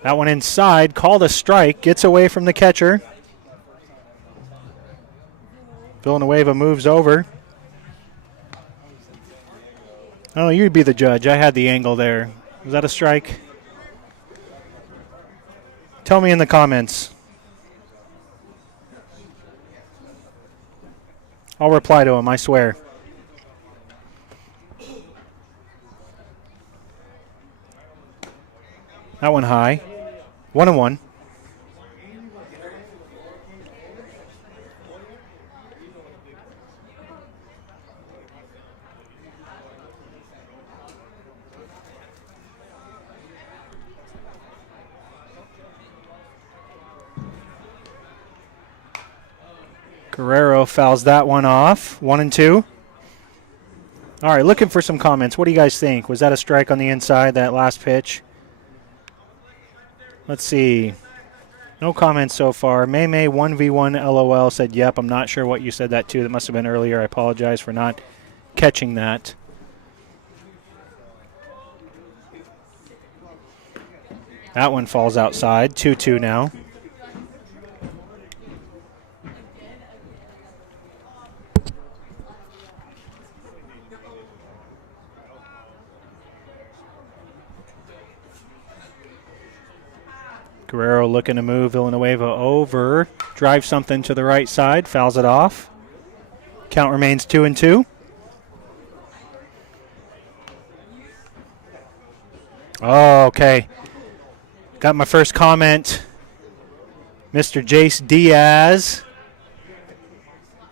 That one inside, called a strike, gets away from the catcher. Villanueva moves over. Oh, you'd be the judge. I had the angle there. Was that a strike? Tell me in the comments. I'll reply to him, I swear. That one high. 1-1. Guerrero fouls that one off. 1-2. All right, looking for some comments. What do you guys think? Was that a strike on the inside, that last pitch? Let's see. No comments so far. May 1v1 LOL said, yep, I'm not sure what you said that to. That must have been earlier. I apologize for not catching that. That one falls outside. 2-2 now. Guerrero looking to move Villanueva over. Drives something to the right side. Fouls it off. Count remains 2-2. Oh, okay. Got my first comment. Mr. Jace Diaz.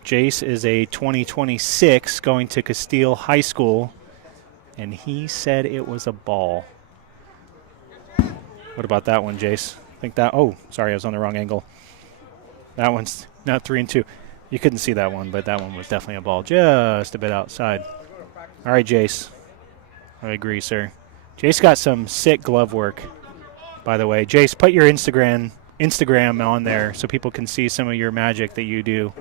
Jace is a 2026 going to Castile High School, and he said it was a ball. What about that one, Jace? I think that, oh, sorry, I was on the wrong angle. That one's not 3-2. You couldn't see that one, but that one was definitely a ball, just a bit outside. All right, Jace. I agree, sir. Jace got some sick glove work, by the way. Jace, put your Instagram on there so people can see some of your magic that you do.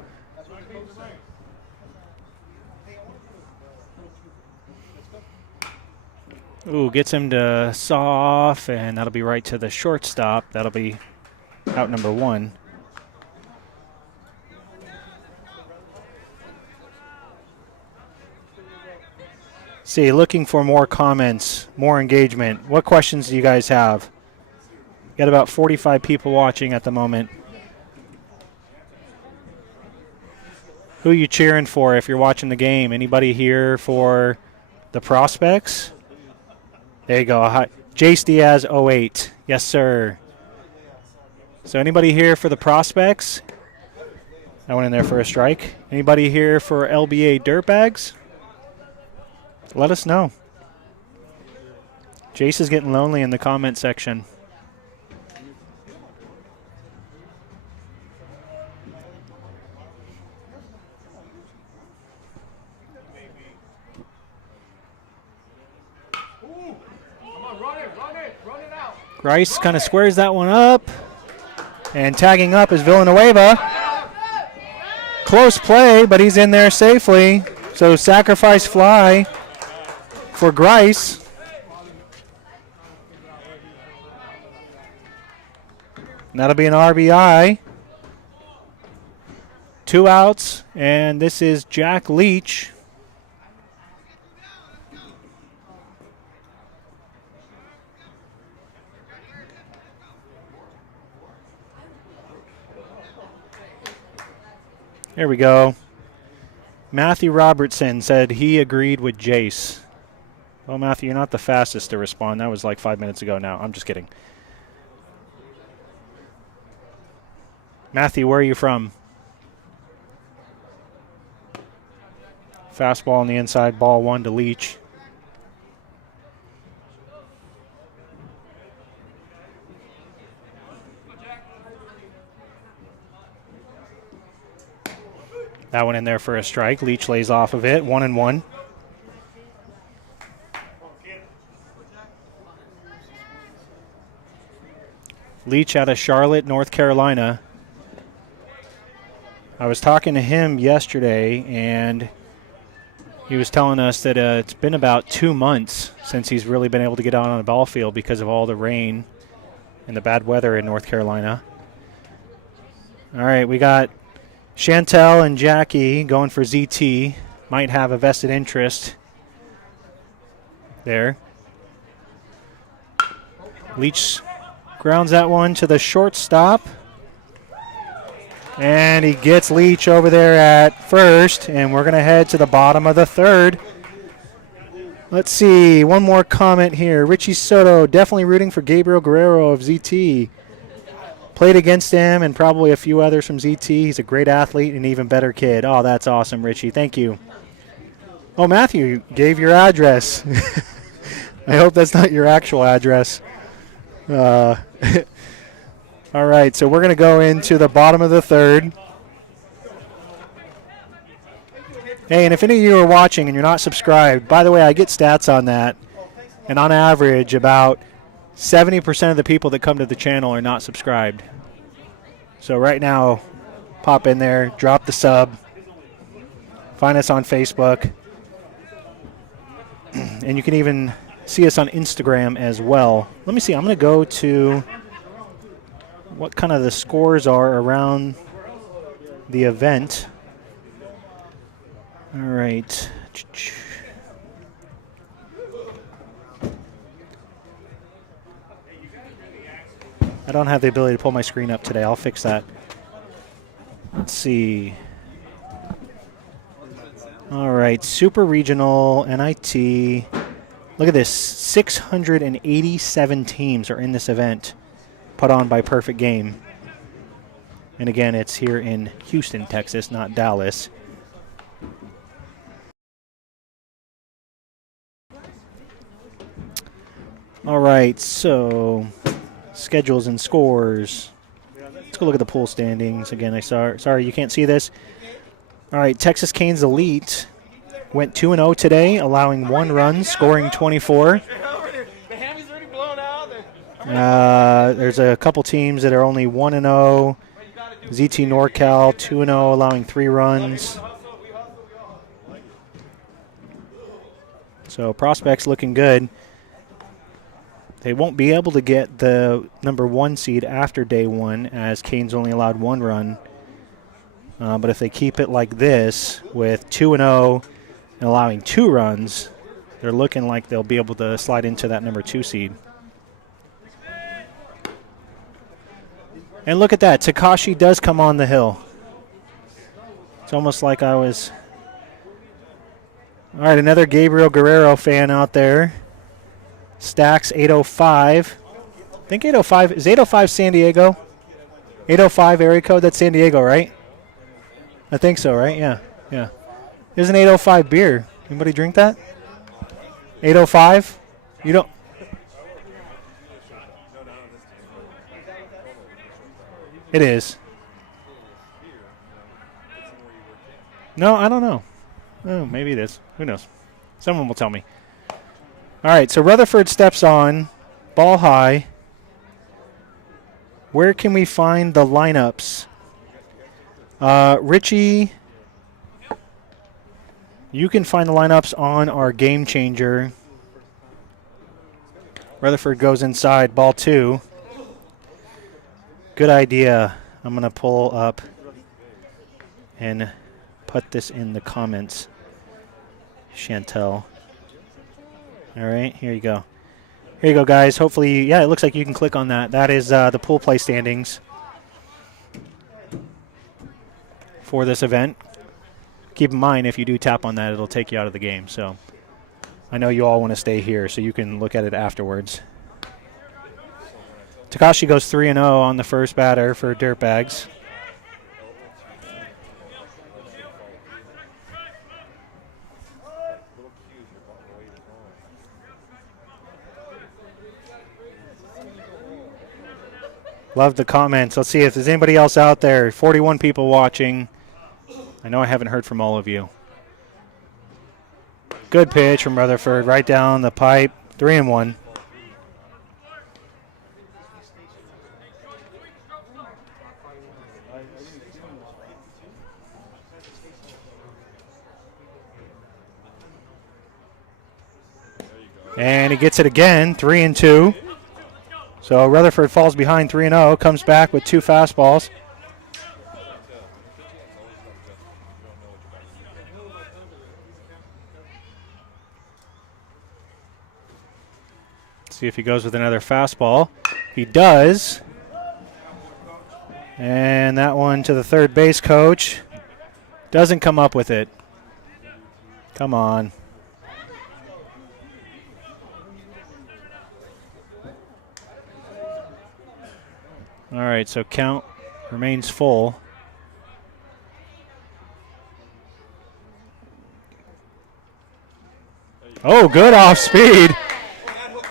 Ooh, gets him to saw off, and that'll be right to the shortstop. That'll be out number 1. See, looking for more comments, more engagement. What questions do you guys have? Got about 45 people watching at the moment. Who are you cheering for if you're watching the game? Anybody here for the prospects? There you go. Hi. Jace Diaz 08. Yes, sir. So anybody here for the prospects? I went in there for a strike. Anybody here for LBA Dirtbags? Let us know. Jace is getting lonely in the comment section. Grice kind of squares that one up. And tagging up is Villanueva. Close play, but he's in there safely. So sacrifice fly for Grice. And that'll be an RBI. 2 outs, and this is Jack Leach. Here we go. Matthew Robertson said he agreed with Jace. Well, Matthew, you're not the fastest to respond. That was like 5 minutes ago now. I'm just kidding. Matthew, where are you from? Fastball on the inside, ball 1 to Leach. That one in there for a strike. Leach lays off of it. 1-1. Leach out of Charlotte, North Carolina. I was talking to him yesterday, and he was telling us that it's been about 2 months since he's really been able to get out on a ball field because of all the rain and the bad weather in North Carolina. All right, we got Chantel and Jackie going for ZT. Might have a vested interest there. Leach grounds that one to the shortstop. And he gets Leach over there at first, and we're going to head to the bottom of the third. Let's see, one more comment here. Richie Soto definitely rooting for Gabriel Guerrero of ZT. Played against him and probably a few others from ZT. He's a great athlete and an even better kid. Oh, that's awesome, Richie. Thank you. Oh, Matthew gave your address. I hope that's not your actual address. All right, so we're going to go into the bottom of the third. Hey, and if any of you are watching and you're not subscribed, by the way, I get stats on that. And on average, about 70% of the people that come to the channel are not subscribed. So right now, pop in there, drop the sub, find us on Facebook. And you can even see us on Instagram as well. Let me see, I'm going to go to what kind of the scores are around the event. All right. I don't have the ability to pull my screen up today. I'll fix that. Let's see. All right, Super Regional, NIT. Look at this. 687 teams are in this event, put on by Perfect Game. And again, it's here in Houston, Texas, not Dallas. All right, so schedules and scores. Let's go look at the pool standings. Again, sorry you can't see this. All right, Texas Canes Elite went 2-0 today, allowing 1 run, scoring 24. There's a couple teams that are only 1-0. ZT NorCal 2-0, allowing 3 runs. So prospects looking good. They won't be able to get the number 1 seed after day 1, as Canes only allowed 1 run. But if they keep it like this with 2-0 and allowing 2 runs, they're looking like they'll be able to slide into that number 2 seed. And look at that. Takashi does come on the hill. It's almost like I was... All right, another Gabriel Guerrero fan out there. Stacks 805. I think 805. Is 805 San Diego? 805 area code? That's San Diego, right? I think so, right? Yeah. Yeah. There's an 805 beer. Anybody drink that? 805? You don't... It is. No, I don't know. Oh, maybe it is. Who knows? Someone will tell me. All right, so Rutherford steps on. Ball high. Where can we find the lineups? Richie, you can find the lineups on our Game Changer. Rutherford goes inside. Ball 2. Good idea. I'm going to pull up and put this in the comments. Chantel. All right, here you go. Here you go, guys. Hopefully, yeah, it looks like you can click on that. That is the pool play standings for this event. keep in mind, if you do tap on that, it'll take you out of the game. So I know you all want to stay here, so you can look at it afterwards. Takashi goes 3-0 on the first batter for Dirtbags. Love the comments. Let's see if there's anybody else out there. 41 people watching. I know I haven't heard from all of you. Good pitch from Rutherford, right down the pipe. 3-1. And he gets it again, 3-2. So Rutherford falls behind 3-0, comes back with 2 fastballs. See if he goes with another fastball. He does. And that one to the third base coach. Doesn't come up with it. Come on. All right, so count remains full. Oh, good off speed.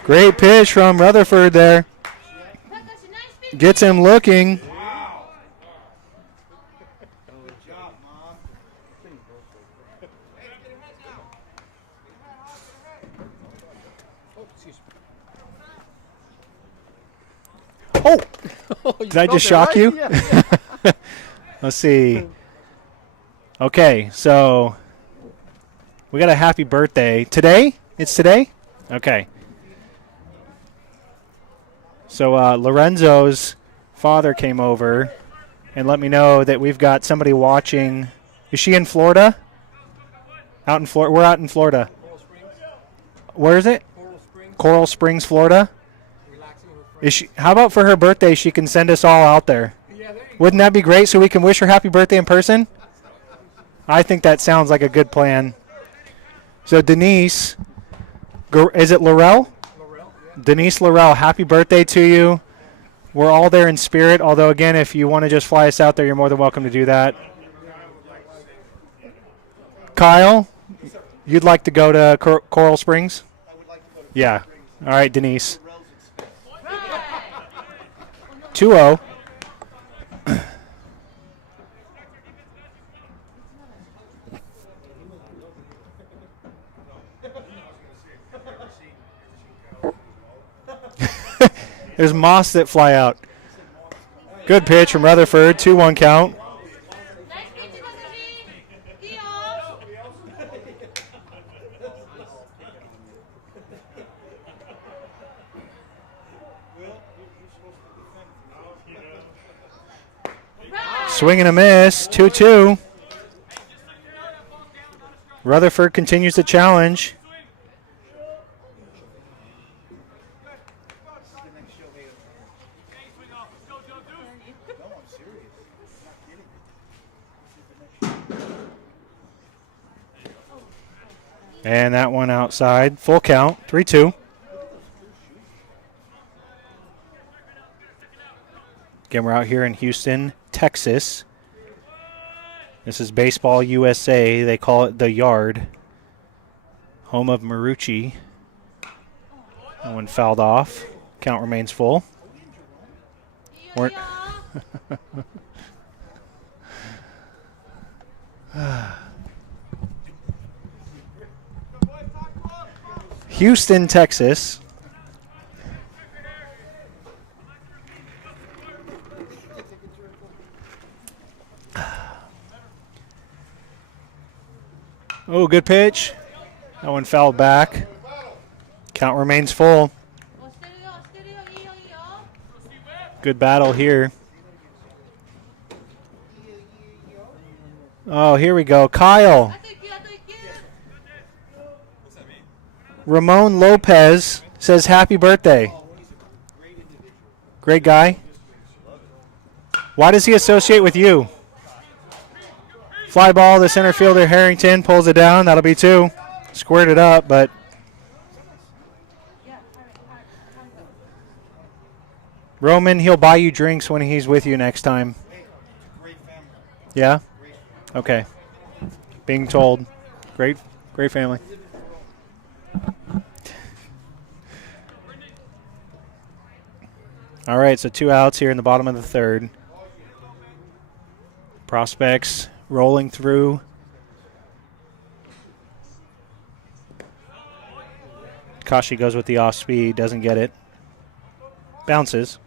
Great pitch from Rutherford there. Gets him looking. Oh! Did I just shock you? Yeah. Let's see. Okay, so we got a happy birthday. Today? It's today? Okay. So Lorenzo's father came over and let me know that we've got somebody watching. Is she in Florida? Out in Florida. We're out in Florida. Where is it? Coral Springs, Florida. Is she? How about for her birthday she can send us all out there? Wouldn't that be great so we can wish her happy birthday in person? I think that sounds like a good plan. So Denise, is it Laurel? Denise Laurel, happy birthday to you. We're all there in spirit, although, again, if you want to just fly us out there, you're more than welcome to do that. Kyle, you'd like to go to Coral Springs? Yeah. All right, Denise. 2-0. There's moths that fly out. Good pitch from Rutherford. 2-1 count. Swing and a miss. 2-2. Rutherford continues the challenge. And that one outside. Full count. 3-2. Again, we're out here in Houston, Texas. This is Baseball USA. They call it the Yard. Home of Marucci. That one fouled off. Count remains full. Houston, Texas. Oh, good pitch. That one fouled back. Count remains full. Good battle here. Oh, here we go. Kyle. Ramon Lopez says happy birthday. Great guy. Why does he associate with you? Fly ball, the center fielder Harrington pulls it down. That'll be 2. Squared it up, but Roman, he'll buy you drinks when he's with you next time. Yeah? Okay. Being told. Great family. All right, so 2 outs here in the bottom of the 3rd. Prospects rolling through. Kashi goes with the off speed, doesn't get it. Bounces.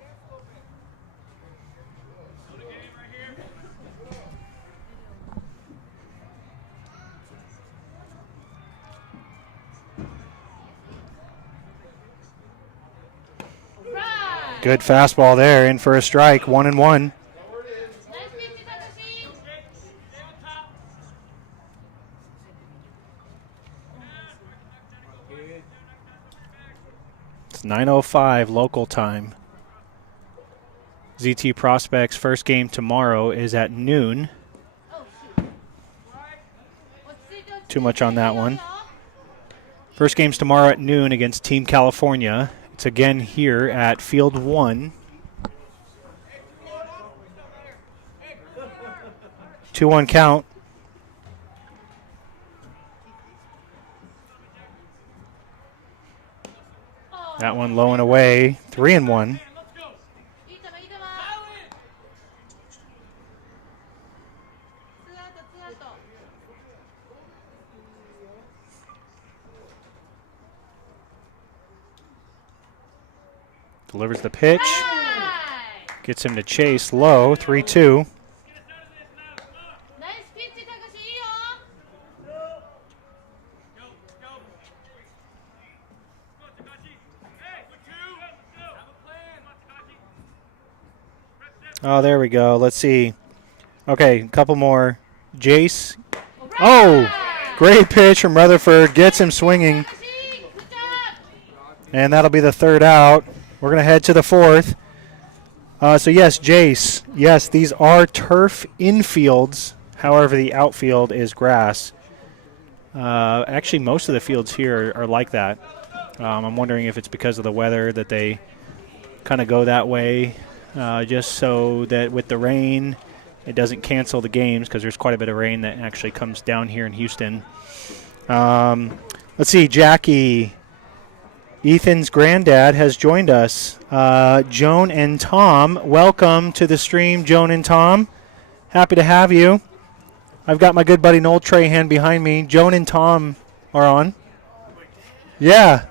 Good fastball there, in for a strike, 1-1. It's 9:05 local time. ZT Prospects' first game tomorrow is at noon. Too much on that one. First game's tomorrow at noon against Team California. It's again here at Field 1. 2-1 count. That one low and away. 3-1. Delivers the pitch. Gets him to chase low. 3-2. Oh, there we go. Let's see. Okay, a couple more. Jace. Oh, great pitch from Rutherford. Gets him swinging. And that'll be the 3rd out. We're going to head to the 4th. So, yes, Jace. Yes, these are turf infields. However, the outfield is grass. Actually, most of the fields here are like that. I'm wondering if it's because of the weather that they kind of go that way, just so that with the rain, it doesn't cancel the games because there's quite a bit of rain that actually comes down here in Houston. Let's see, Jackie. Ethan's granddad has joined us. Joan and Tom, welcome to the stream, Joan and Tom. Happy to have you. I've got my good buddy Noel Trahan behind me. Joan and Tom are on. Yeah.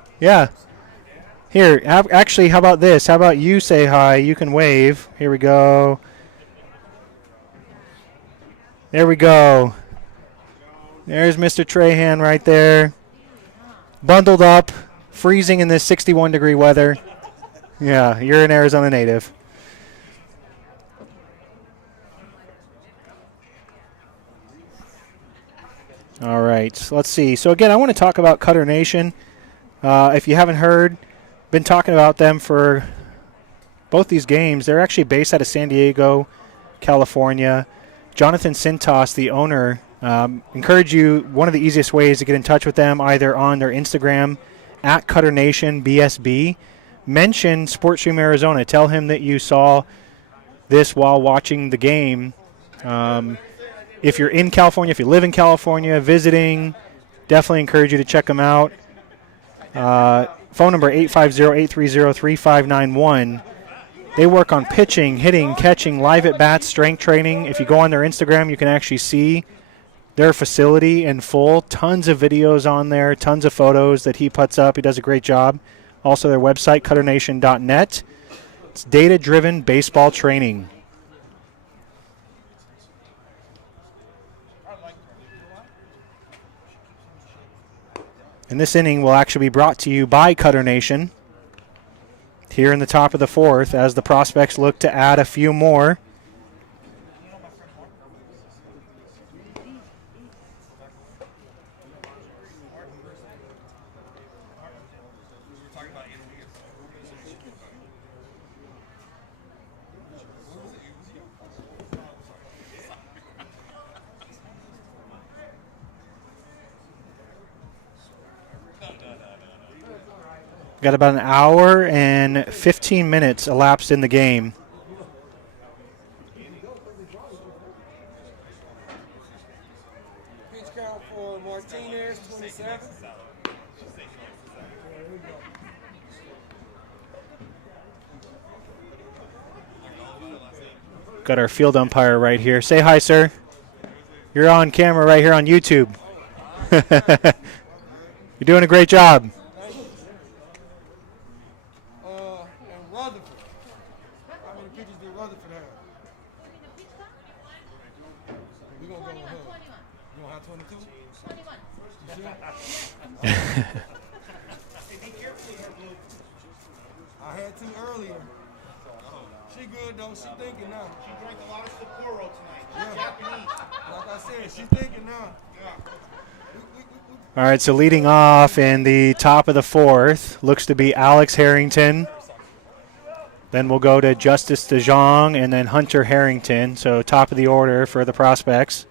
Here, actually, how about this? How about you say hi? You can wave. Here we go. There we go. There's Mr. Trahan right there. Bundled up. Freezing in this 61-degree weather. Yeah, you're an Arizona native. All right, let's see. So, again, I want to talk about Cutter Nation. If you haven't heard, been talking about them for both these games. They're actually based out of San Diego, California. Jonathan Sintas, the owner, encourage you, one of the easiest ways to get in touch with them, either on their Instagram, at Cutter Nation BSB. Mention SportsStream Arizona. Tell him that you saw this while watching the game. If you're in California, if you live in California, visiting, definitely encourage you to check them out. Phone number 850-830-3591. They work on pitching, hitting, catching, live at-bats, strength training. If you go on their Instagram, you can actually see their facility in full. Tons of videos on there, tons of photos that he puts up. He does a great job. Also, their website, cutternation.net. It's data-driven baseball training. And this inning will actually be brought to you by Cutter Nation here in the top of the 4th as the Prospects look to add a few more. Got about an hour and 15 minutes elapsed in the game. Pitch count for Martinez, 27. Got our field umpire right here. Say hi, sir. You're on camera right here on YouTube. You're doing a great job. And Rutherford. How many pitches did Rutherford have? We're going to go with her. You want to have 22? 21. You sure? I had two earlier. She good, though. She thinking now. She drank a lot of Sapporo tonight. Yeah. Japanese. Like I said, she's thinking now. All right, so leading off in the top of the fourth looks to be Alex Harrington. Then we'll go to Justice DeJong and then Hunter Harrington. So top of the order for the prospects.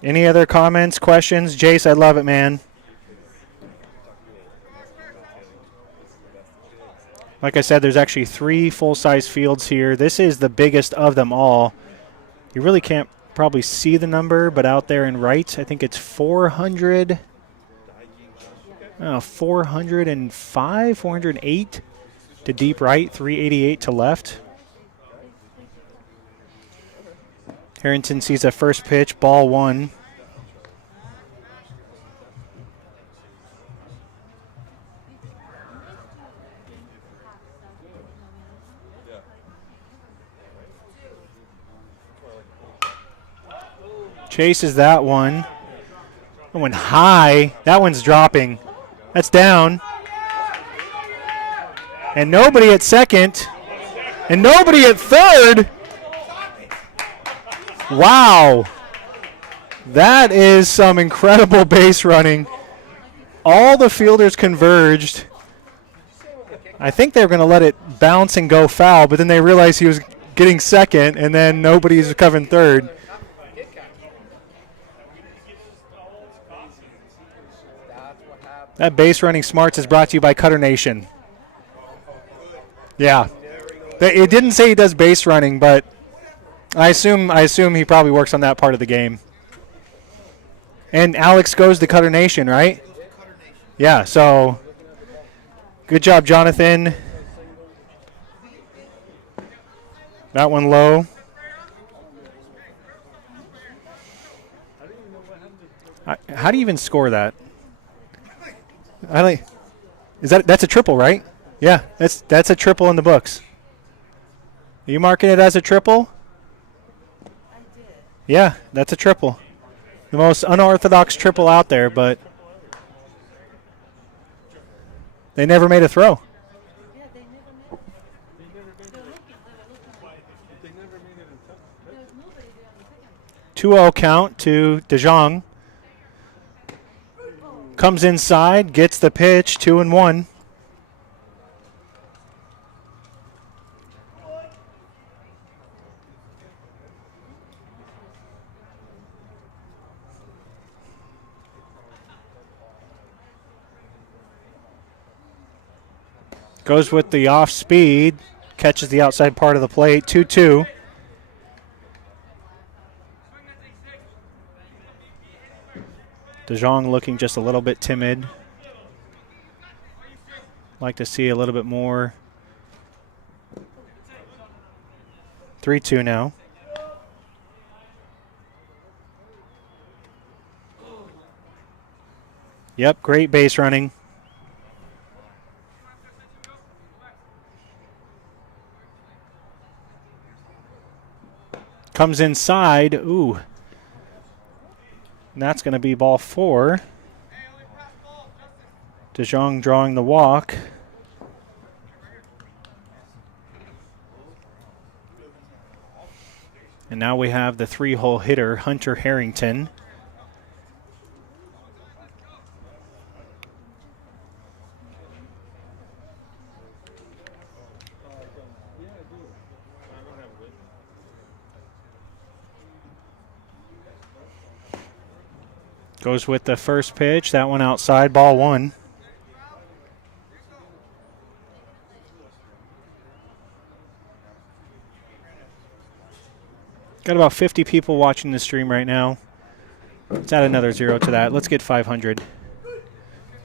Any other comments, questions? Jace, I love it, man. Like I said, there's actually 3 full-size fields here. This is the biggest of them all. You really can't probably see the number, but out there in right, I think it's 405, 408 to deep right, 388 to left. Harrington sees a first pitch, ball 1. Chases that one. That one high. That one's dropping. That's down. And nobody at second. And nobody at third. Wow. That is some incredible base running. All the fielders converged. I think they were going to let it bounce and go foul, but then they realized he was getting second, and then nobody's covering third. That base running smarts is brought to you by Cutter Nation. Yeah. It didn't say he does base running, but I assume he probably works on that part of the game. And Alex goes to Cutter Nation, right? Yeah, so good job, Jonathan. That one low. How do you even score that? That's a triple, right? Yeah, that's a triple in the books. Are you marking it as a triple? I did. Yeah, that's a triple. The most unorthodox triple out there, but they never made a throw. Yeah, they never made it. They're looking. They never made it in time. There was nobody there on the second. 2-0 count to DeJong. Comes inside, gets the pitch, 2-1. Goes with the off speed, catches the outside part of the plate, 2-2. DeJong looking just a little bit timid. Like to see a little bit more. 3-2 now. Yep, great base running. Comes inside. Ooh. And that's going to be ball 4. DeJong drawing the walk. And now we have the 3-hole hitter, Hunter Harrington. Goes with the first pitch. That one outside, ball 1. Got about 50 people watching the stream right now. Let's add another 0 to that. Let's get 500.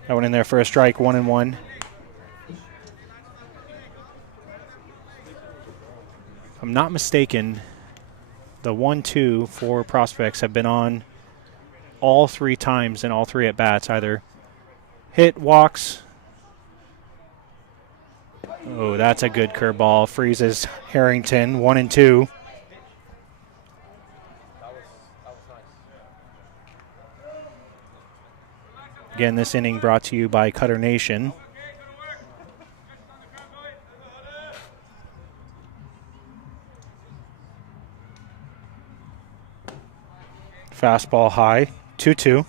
That one in there for a strike, 1-1. If I'm not mistaken, the 1-2 for prospects have been on all 3 times in all 3 at-bats, either hit, walks. Oh, that's a good curveball. Freezes Harrington, 1-2. Again, this inning brought to you by Cutter Nation. Fastball high, 2-2.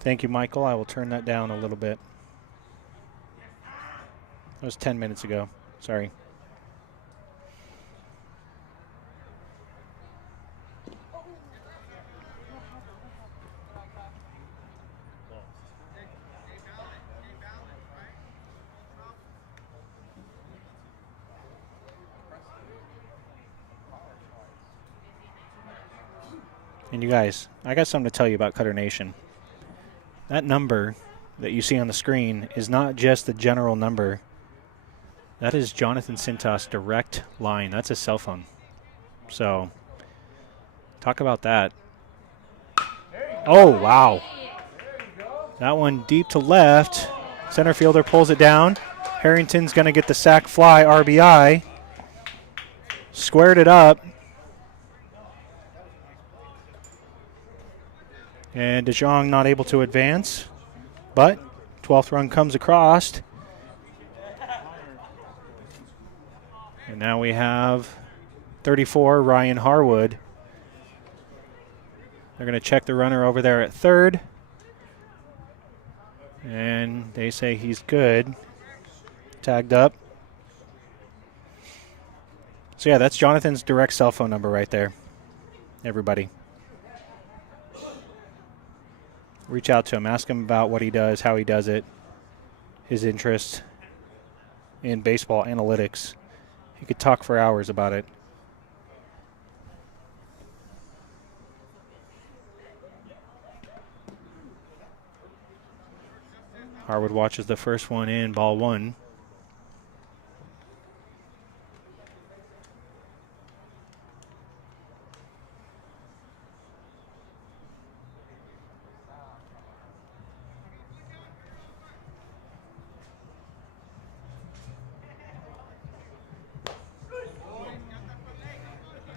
Thank you, Michael. I will turn that down a little bit. That was 10 minutes ago. Sorry. And you guys, I got something to tell you about Cutter Nation. That number that you see on the screen is not just the general number. That is Jonathan Cintas' direct line. That's his cell phone. So, talk about that. Oh, wow. That one deep to left. Center fielder pulls it down. Harrington's going to get the sac fly RBI. Squared it up. And DeJong not able to advance, but 12th run comes across. And now we have 34, Ryan Harwood. They're going to check the runner over there at third. And they say he's good. Tagged up. So yeah, that's Jonathan's direct cell phone number right there. Everybody. Reach out to him. Ask him about what he does, how he does it, his interest in baseball analytics. He could talk for hours about it. Harwood watches the first one in, ball 1.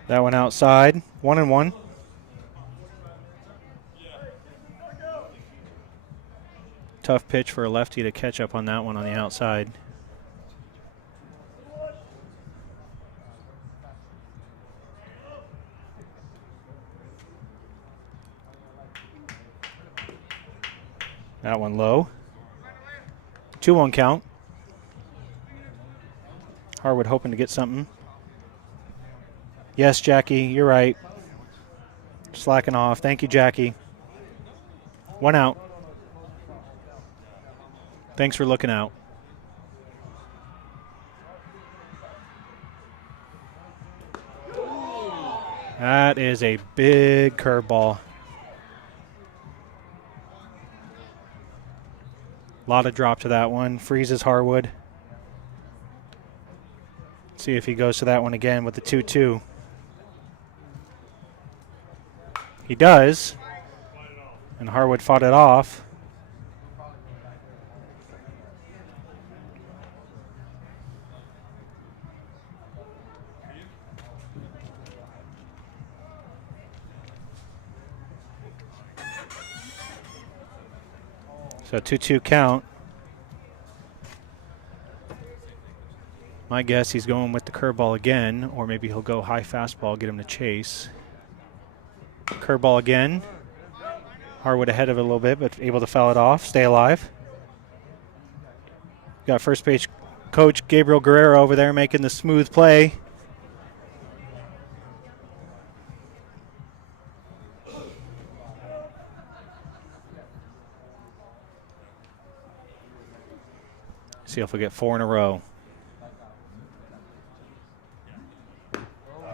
That one outside, 1-1. Tough pitch for a lefty to catch up on that one on the outside. That one low. 2-1 count. Harwood hoping to get something. Yes, Jackie, you're right. Slacking off. Thank you, Jackie. 1 out. Thanks for looking out. That is a big curveball. A lot of drop to that one. Freezes Harwood. See if he goes to that one again with the 2-2. He does. And Harwood fought it off. So 2-2 count. My guess he's going with the curveball again, or maybe he'll go high fastball, get him to chase. Curveball again. Harwood ahead of it a little bit, but able to foul it off, stay alive. Got first base coach Gabriel Guerrero over there making the smooth play. See if we get 4 in a row.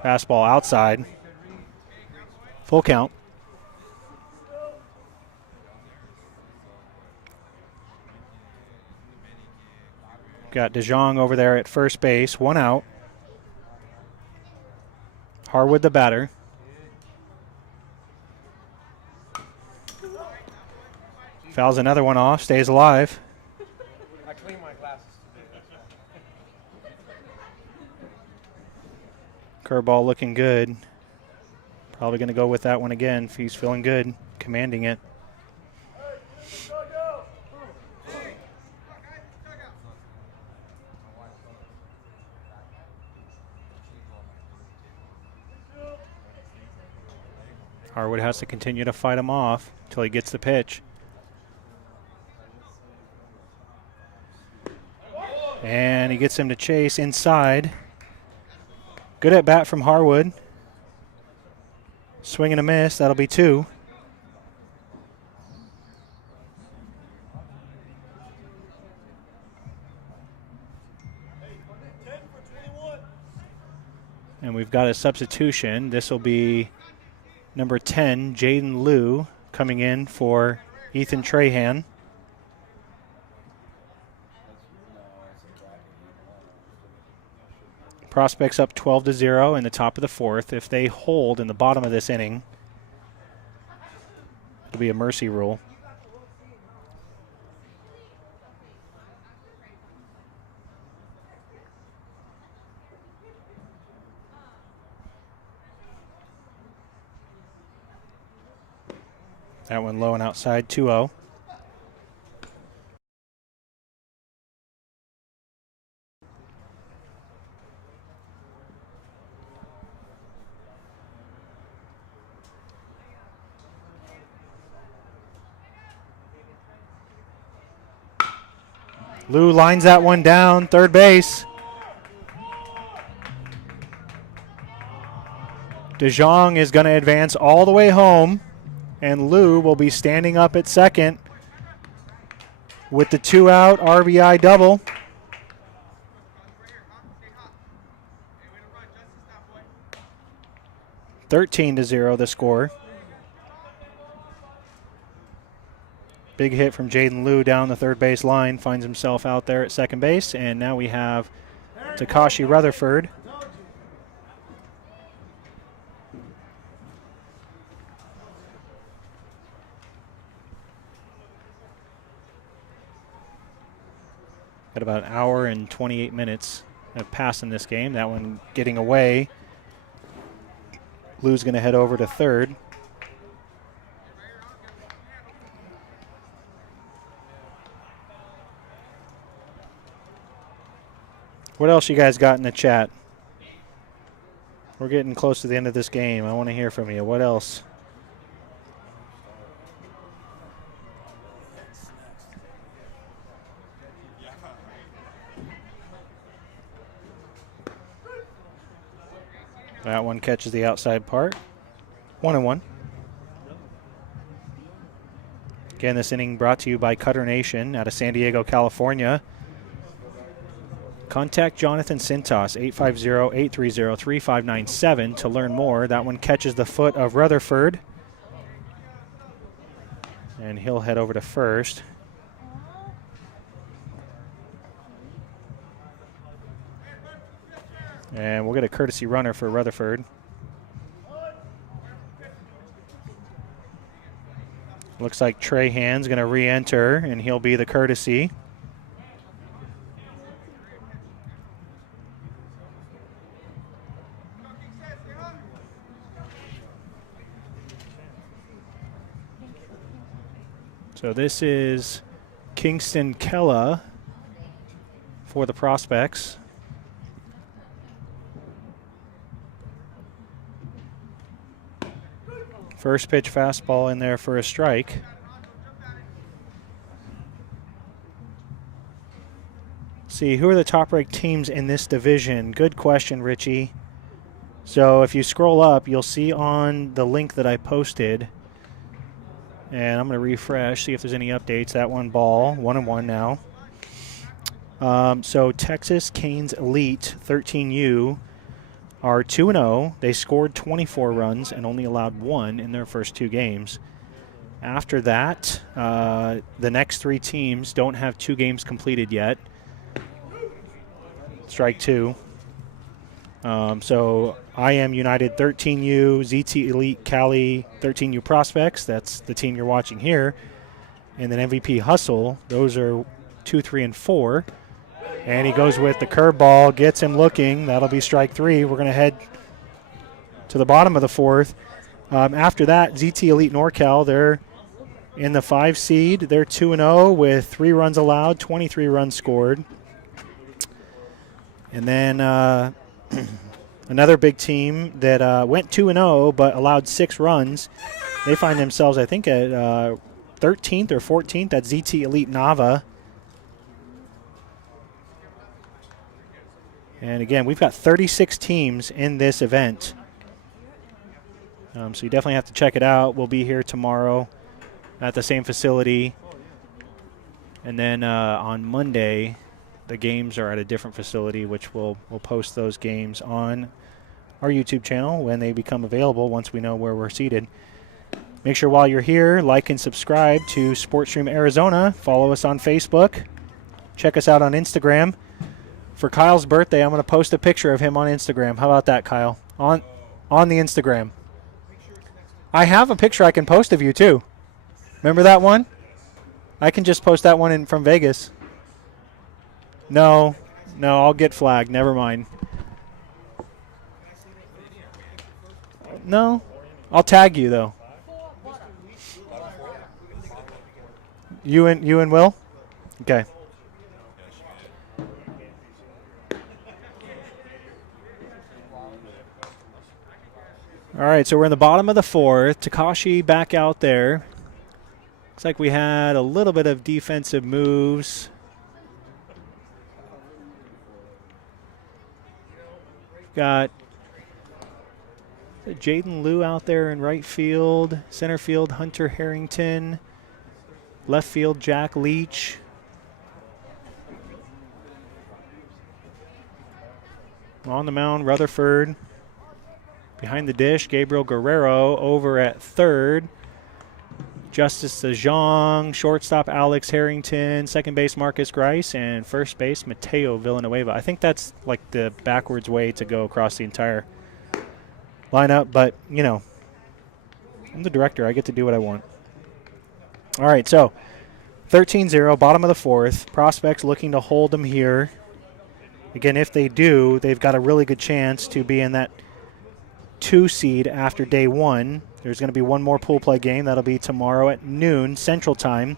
Fastball outside. Full count. Got DeJong over there at first base. 1 out. Harwood the batter. Fouls another one off. Stays alive. I cleaned my glasses today. Curveball looking good. Probably going to go with that one again if he's feeling good, commanding it. Harwood has to continue to fight him off until he gets the pitch. And he gets him to chase inside. Good at bat from Harwood. Swing and a miss. That'll be 2. And we've got a substitution. This will be number 10, Jaden Liu, coming in for Ethan Trahan. Prospects up 12-0 in the top of the 4th. If they hold in the bottom of this inning, it'll be a mercy rule. That one low and outside, 2-0. Liu lines that one down, third base. DeJong is going to advance all the way home, and Liu will be standing up at second with the 2-out RBI double. (13-0) the score. Big hit from Jaden Liu down the third base line, finds himself out there at second base, and now we have Takashi Rutherford. Got about an hour and 28 minutes of pass in this game. That one getting away. Liu's going to head over to third. What else you guys got in the chat? We're getting close to the end of this game. I want to hear from you. What else? That one catches the outside part. 1-1. Again, this inning brought to you by Cutter Nation out of San Diego, California. Contact Jonathan Sintas, 850-830-3597 to learn more. That one catches the foot of Rutherford. And he'll head over to first. And we'll get a courtesy runner for Rutherford. Looks like Trahan's going to re-enter, and he'll be the courtesy. So this is Kingston Kella for the Prospects. First pitch fastball in there for a strike. See, who are the top-ranked teams in this division? Good question, Richie. So if you scroll up, you'll see on the link that I posted, and I'm going to refresh, see if there's any updates. That one ball, 1-1 now. So Texas Canes Elite 13U are 2-0. They scored 24 runs and only allowed 1 in their first 2 games. After that, the next 3 teams don't have 2 games completed yet. Strike 2. So IM United 13U, ZT Elite Cali 13U Prospects. That's the team you're watching here. And then MVP Hustle. Those are 2, 3, and 4. And he goes with the curveball, gets him looking. That'll be strike 3. We're going to head to the bottom of the 4th. After that, ZT Elite NorCal, they're in the 5 seed. They're 2-0 with 3 runs allowed, 23 runs scored. And then another big team that went 2-0 but allowed 6 runs. They find themselves, I think, at 13th or 14th. That's ZT Elite Nava. And again, we've got 36 teams in this event. So you definitely have to check it out. We'll be here tomorrow at the same facility. And then on Monday, the games are at a different facility, which we'll post those games on our YouTube channel when they become available once we know where we're seated. Make sure while you're here, like and subscribe to SportsStream Arizona. Follow us on Facebook. Check us out on Instagram. For Kyle's birthday, I'm going to post a picture of him on Instagram. How about that, Kyle? On the Instagram. I have a picture I can post of you, too. Remember that one? I can just post that one from Vegas. No, I'll get flagged. Never mind. No, I'll tag you, though. You and Will? Okay. All right, so we're in the bottom of the 4th. Takashi back out there. Looks like we had a little bit of defensive moves. Got Jaden Liu out there in right field. Center field, Hunter Harrington. Left field, Jack Leach. On the mound, Rutherford. Behind the dish, Gabriel Guerrero over at 3rd. Justice Zhang, shortstop Alex Harrington, second base Marcus Grice, and first base Mateo Villanueva. I think that's like the backwards way to go across the entire lineup, but, you know, I'm the director. I get to do what I want. All right, so 13-0, bottom of the 4th. Prospects looking to hold them here. Again, if they do, they've got a really good chance to be in that 2 seed after day 1. There's going to be one more pool play game. That'll be tomorrow at noon Central Time.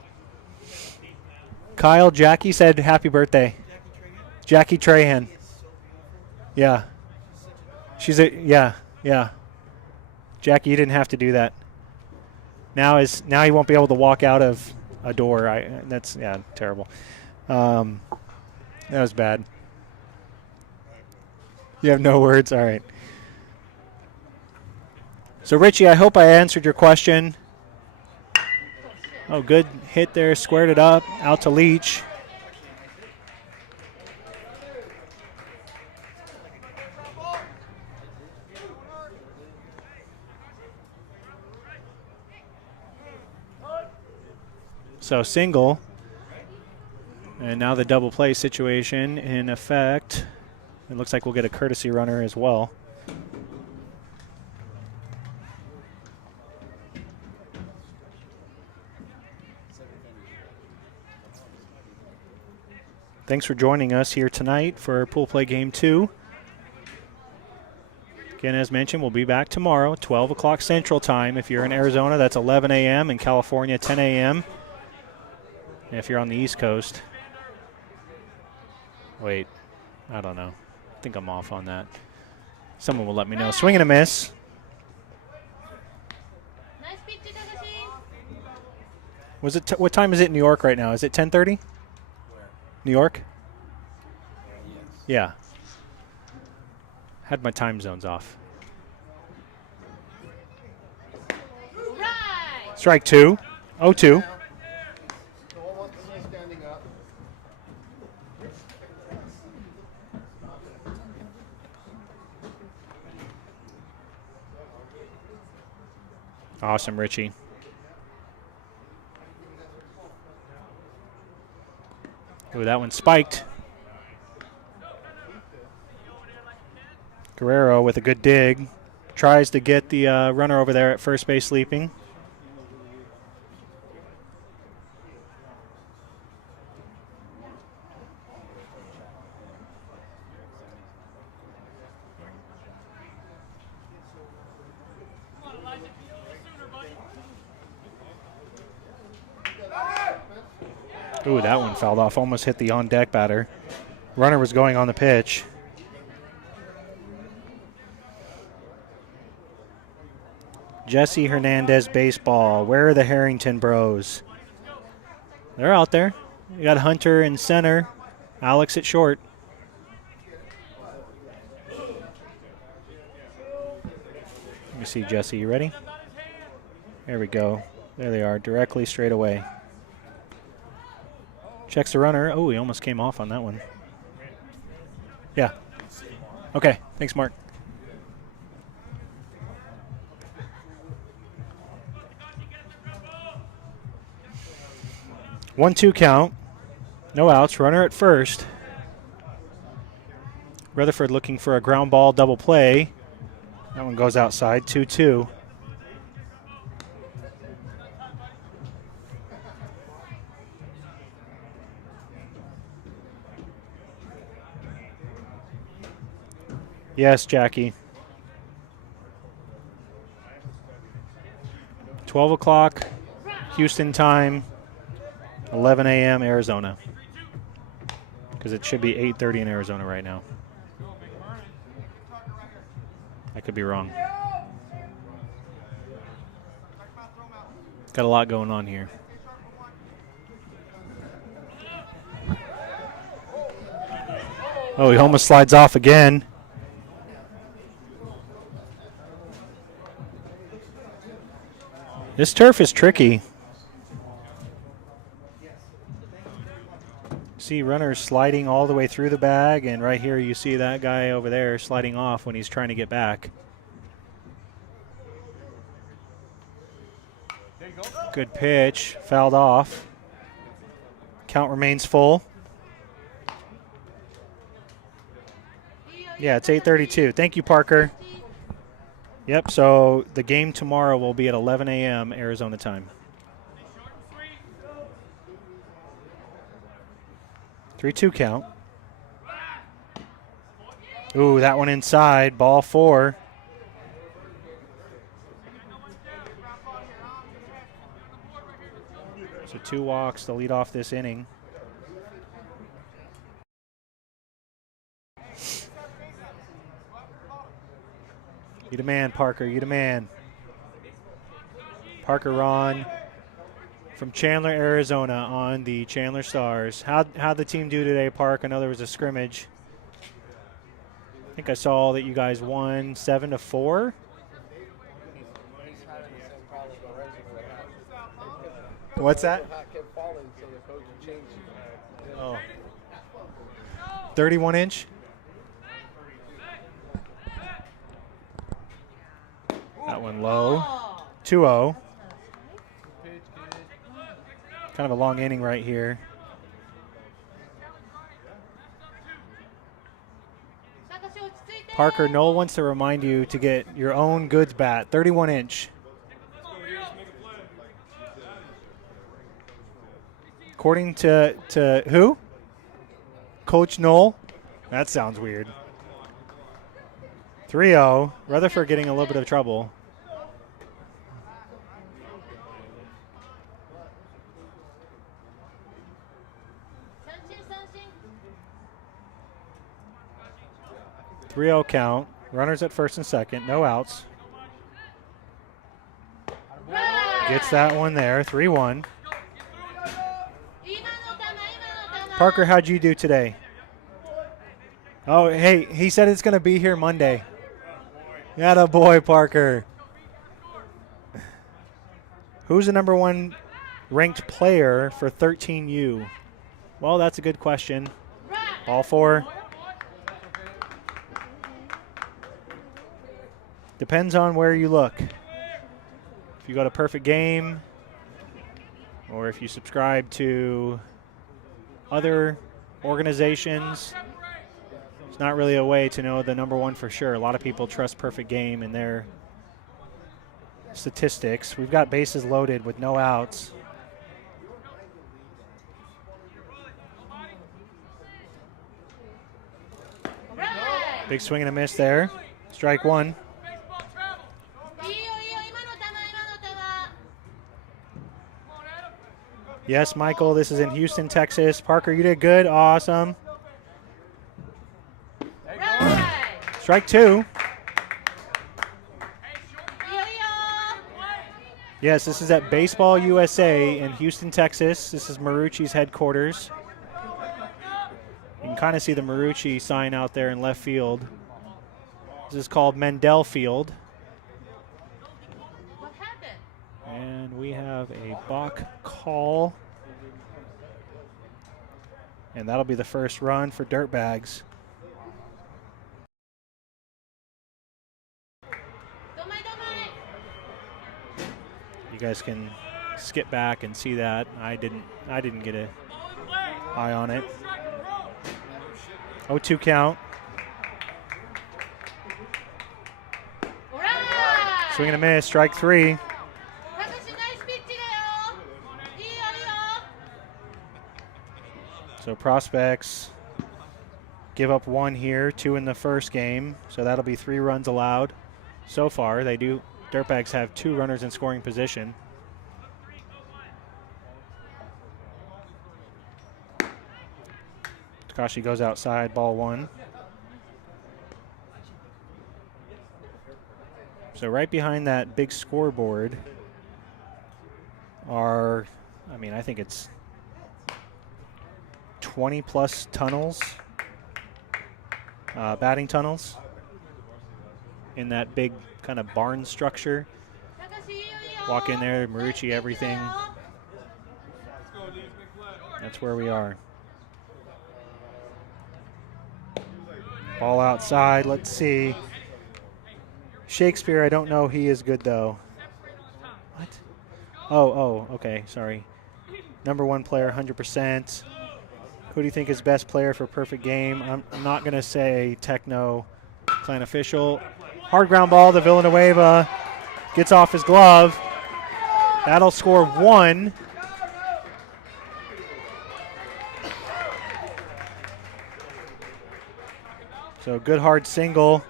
Kyle, Jackie said happy birthday. Jackie Trahan. Yeah. Yeah. Jackie, you didn't have to do that. Now he won't be able to walk out of a door. That's terrible. That was bad. You have no words? All right. So, Richie, I hope I answered your question. Oh, good hit there. Squared it up. Out to Leach. So, single. And now the double play situation in effect. It looks like we'll get a courtesy runner as well. Thanks for joining us here tonight for Pool Play Game 2. Again, as mentioned, we'll be back tomorrow, 12 o'clock Central Time. If you're in Arizona, that's 11 a.m. In California, 10 a.m. And if you're on the East Coast, wait, I don't know. I think I'm off on that. Someone will let me know. Swing and a miss. Nice pitch, Takashi. Was it? What time is it in New York right now? Is it 10:30? New York? Yeah. Had my time zones off. Right. Strike 2. 0-2. Awesome, Richie. Ooh, that one spiked. Guerrero with a good dig. Tries to get the runner over there at first base leaping. Ooh, that one fouled off. Almost hit the on-deck batter. Runner was going on the pitch. Jesse Hernandez baseball. Where are the Harrington bros? They're out there. You got Hunter in center. Alex at short. Let me see, Jesse. You ready? There we go. There they are, directly straight away. Checks the runner. Oh, he almost came off on that one. Yeah. Okay. Thanks, Mark. One-two count. No outs. Runner at first. Rutherford looking for a ground ball double play. That one goes outside. 2-2. Yes, Jackie. 12 o'clock, Houston time, 11 a.m. Arizona. Because it should be 8:30 in Arizona right now. I could be wrong. Got a lot going on here. Oh, he almost slides off again. This turf is tricky. See runners sliding all the way through the bag, and right here you see that guy over there sliding off when he's trying to get back. Good pitch, fouled off. Count remains full. Yeah, it's 8:32. Thank you, Parker. Yep, so the game tomorrow will be at 11 a.m. Arizona time. 3-2 count. Ooh, that one inside. Ball 4. So 2 walks to lead off this inning. You demand, Parker. You demand. Parker Ron from Chandler, Arizona on the Chandler Stars. How'd the team do today, Park? I know there was a scrimmage. I think I saw that you guys won 7-4. What's that? Oh. 31-inch? That one low. 2-0. Kind of a long inning right here. Parker, Noel wants to remind you to get your own goods bat, 31-inch. According to who? Coach Noel? That sounds weird. 3-0. Rutherford getting a little bit of trouble. Count. Runners at first and second. No outs. Gets that one there. 3-1. Parker, how'd you do today? Oh, hey, he said it's going to be here Monday. Atta boy, Parker. Who's the number 1 ranked player for 13U? Well, that's a good question. All 4. Depends on where you look. If you go to Perfect Game, or if you subscribe to other organizations, it's not really a way to know the number one for sure. A lot of people trust Perfect Game in their statistics. We've got bases loaded with no outs. Big swing and a miss there. Strike one. Yes, Michael, this is in Houston, Texas. Parker, you did good. Awesome. Strike two. Yes, this is at Baseball USA in Houston, Texas. This is Marucci's headquarters. You can kind of see the Marucci sign out there in left field. This is called Mendel Field. What happened? And we have a balk call. And that'll be the first run for Dirtbags. You guys can skip back and see that. I didn't get an eye on it. 0-2 count. Swing and a miss, strike three. So Prospects give up one here, 2 in the first game. So that'll be 3 runs allowed so far. Dirtbags have 2 runners in scoring position. Takashi goes outside, ball 1. So right behind that big scoreboard are, I think it's 20 plus tunnels, batting tunnels in that big kind of barn structure. Walk in there, Marucci, everything. That's where we are. Ball outside, let's see. Shakespeare, I don't know, he is good though. What? Oh, okay, sorry. Number 1 player, 100%. Who do you think is best player for Perfect Game? I'm not going to say Techno, Clan Official. Hard ground ball to Villanueva. Gets off his glove. That'll score 1. So good hard single.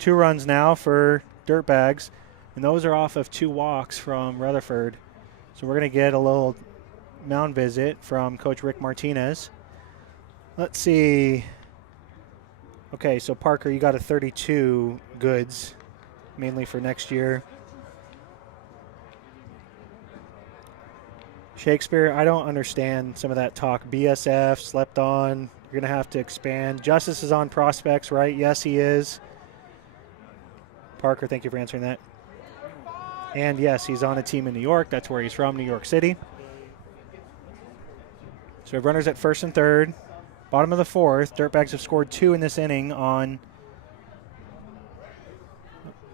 2 runs now for Dirtbags. And those are off of 2 walks from Rutherford. So we're going to get a little mound visit from Coach Rick Martinez. Let's see. Okay, so Parker, you got a 32 goods, mainly for next year. Shakespeare, I don't understand some of that talk. BSF, slept on. You're going to have to expand. Justice is on Prospects, right? Yes, he is. Parker, thank you for answering that. And yes, he's on a team in New York. That's where he's from, New York City. So we have runners at first and third. Bottom of the 4th. Dirtbags have scored 2 in this inning on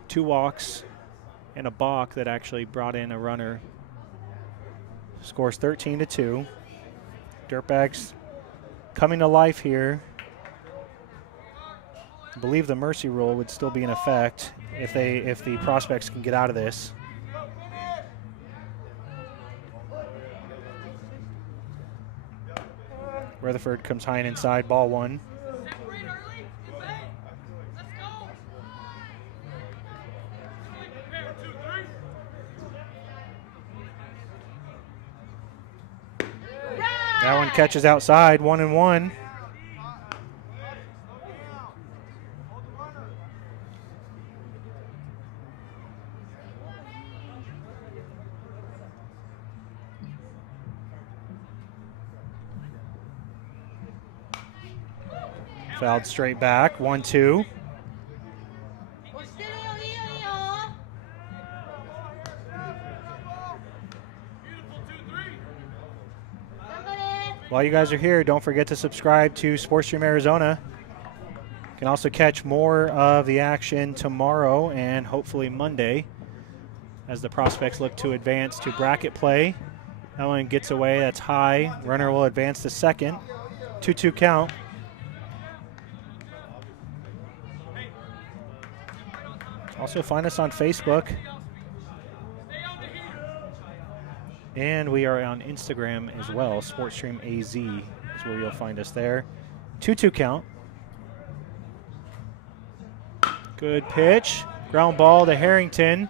2 walks and a balk that actually brought in a runner. Scores 13-2. Dirtbags coming to life here. I believe the mercy rule would still be in effect if the Prospects can get out of this. Rutherford comes high and inside, ball 1. That one catches outside, 1-1. Fouled straight back, 1-2. While you guys are here, don't forget to subscribe to SportsStream Arizona. You can also catch more of the action tomorrow and hopefully Monday as the prospects look to advance to bracket play. That one gets away. That's high. Runner will advance to second. 2-2 count. Also find us on Facebook. And we are on Instagram as well. SportsStream AZ is where you'll find us there. 2-2 count. Good pitch. Ground ball to Harrington.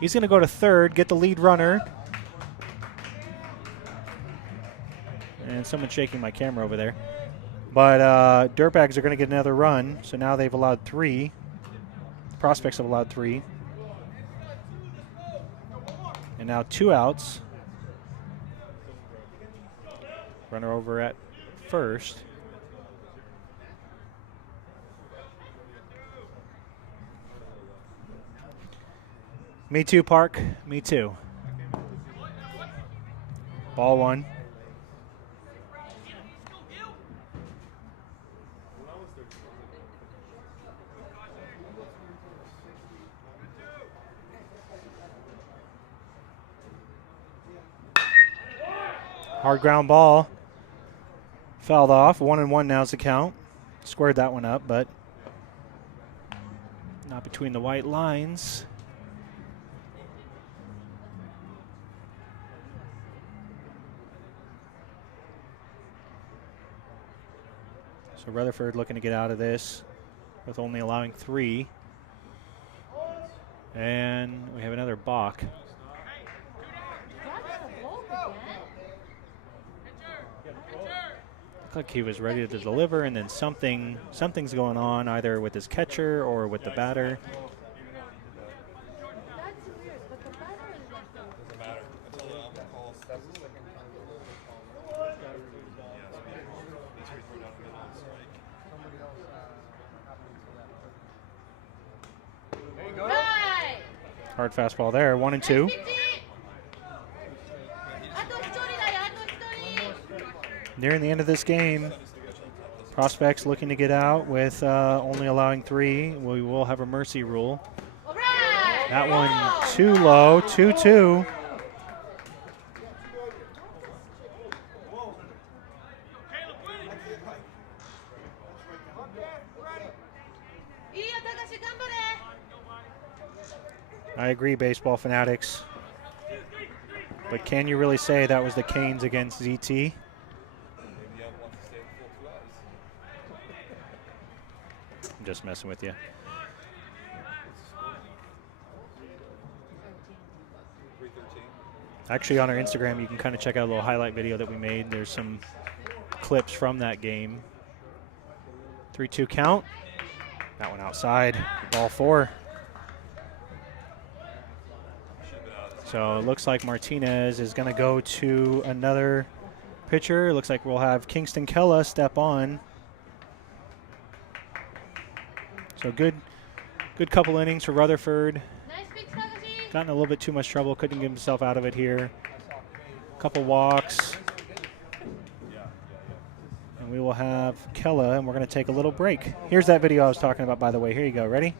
He's going to go to third, get the lead runner. And someone's shaking my camera over there. But Dirtbags are going to get another run. So now they've allowed 3. Prospects have allowed 3. And now 2 outs. Runner over at first. Me too, Park. Me too. Ball 1. Hard ground ball. Fouled off. 1-1 now is the count. Squared that one up, but not between the white lines. So Rutherford looking to get out of this with only allowing 3. And we have another balk. Looked like he was ready to deliver, and then something's going on either with his catcher or with the batter. Hard fastball there, 1-2. Nearing the end of this game, prospects looking to get out with only allowing 3. We will have a mercy rule. That one too low, 2-2. I agree, baseball fanatics. But can you really say that was the Canes against ZT? I'm just messing with you. Actually, on our Instagram, you can kind of check out a little highlight video that we made. There's some clips from that game. 3-2 count. That one outside. Ball 4. So it looks like Martinez is going to go to another pitcher. It looks like we'll have Kingston Kella step on. So good couple innings for Rutherford. Gotten a little bit too much trouble. Couldn't get himself out of it here. Couple walks. And we will have Kella, and we're going to take a little break. Here's that video I was talking about, by the way. Here you go. Ready?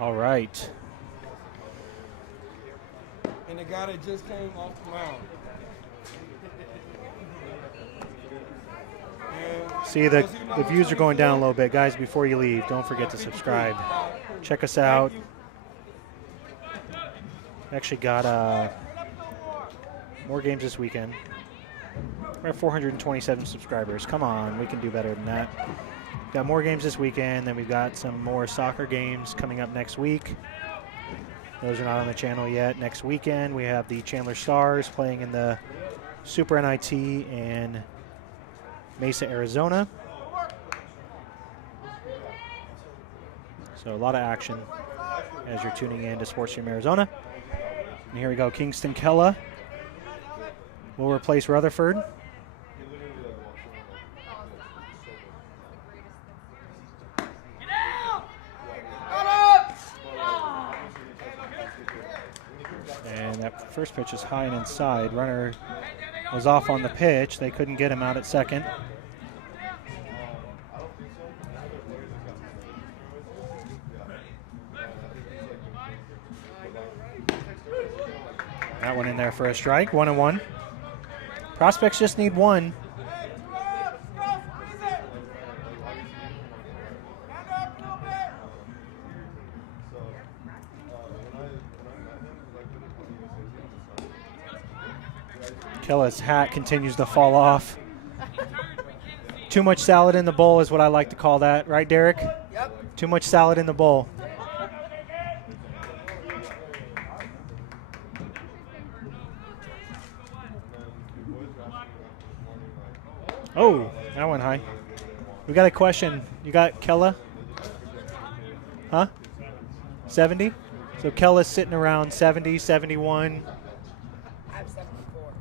All right. And the guy that just came off the mound. And See, the views are going down a little bit. Guys, before you leave, don't forget to subscribe. Check us out. Actually got more games this weekend. We're at 427 subscribers. Come on, we can do better than that. Got more games this weekend, then we've got some more soccer games coming up next week. Those are not on the channel yet. Next weekend, we have the Chandler Stars playing in the Super NIT in Mesa, Arizona. So a lot of action as you're tuning in to Sports Stream Arizona. And here we go. Kingston Kella will replace Rutherford. And that first pitch is high and inside. Runner was off on the pitch. They couldn't get him out at second. That one in there for a strike. 1-1. Prospects just need one. Kella's hat continues to fall off. Too much salad in the bowl is what I like to call that. Right, Derek? Yep. Too much salad in the bowl. Oh, that went high. We got a question. You got Kella? Huh? 70? So Kella's sitting around 70, 71. I have 74.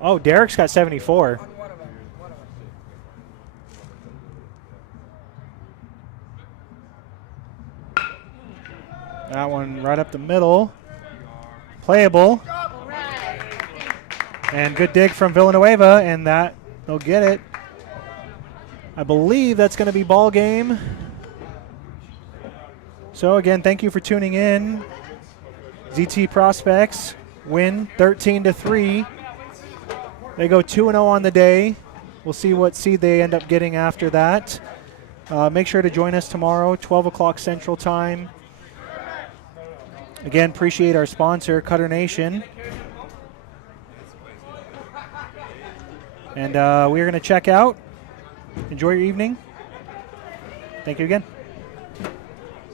Oh, Derek's got 74. On one of them. That one right up the middle. Playable. And good dig from Villanueva, and that they'll get it. I believe that's going to be ball game. So again, thank you for tuning in. ZT Prospects win 13-3. They go 2-0 on the day. We'll see what seed they end up getting after that. Make sure to join us tomorrow, 12 o'clock Central Time. Again, appreciate our sponsor, Cutter Nation. And we're going to check out. Enjoy your evening. Thank you again.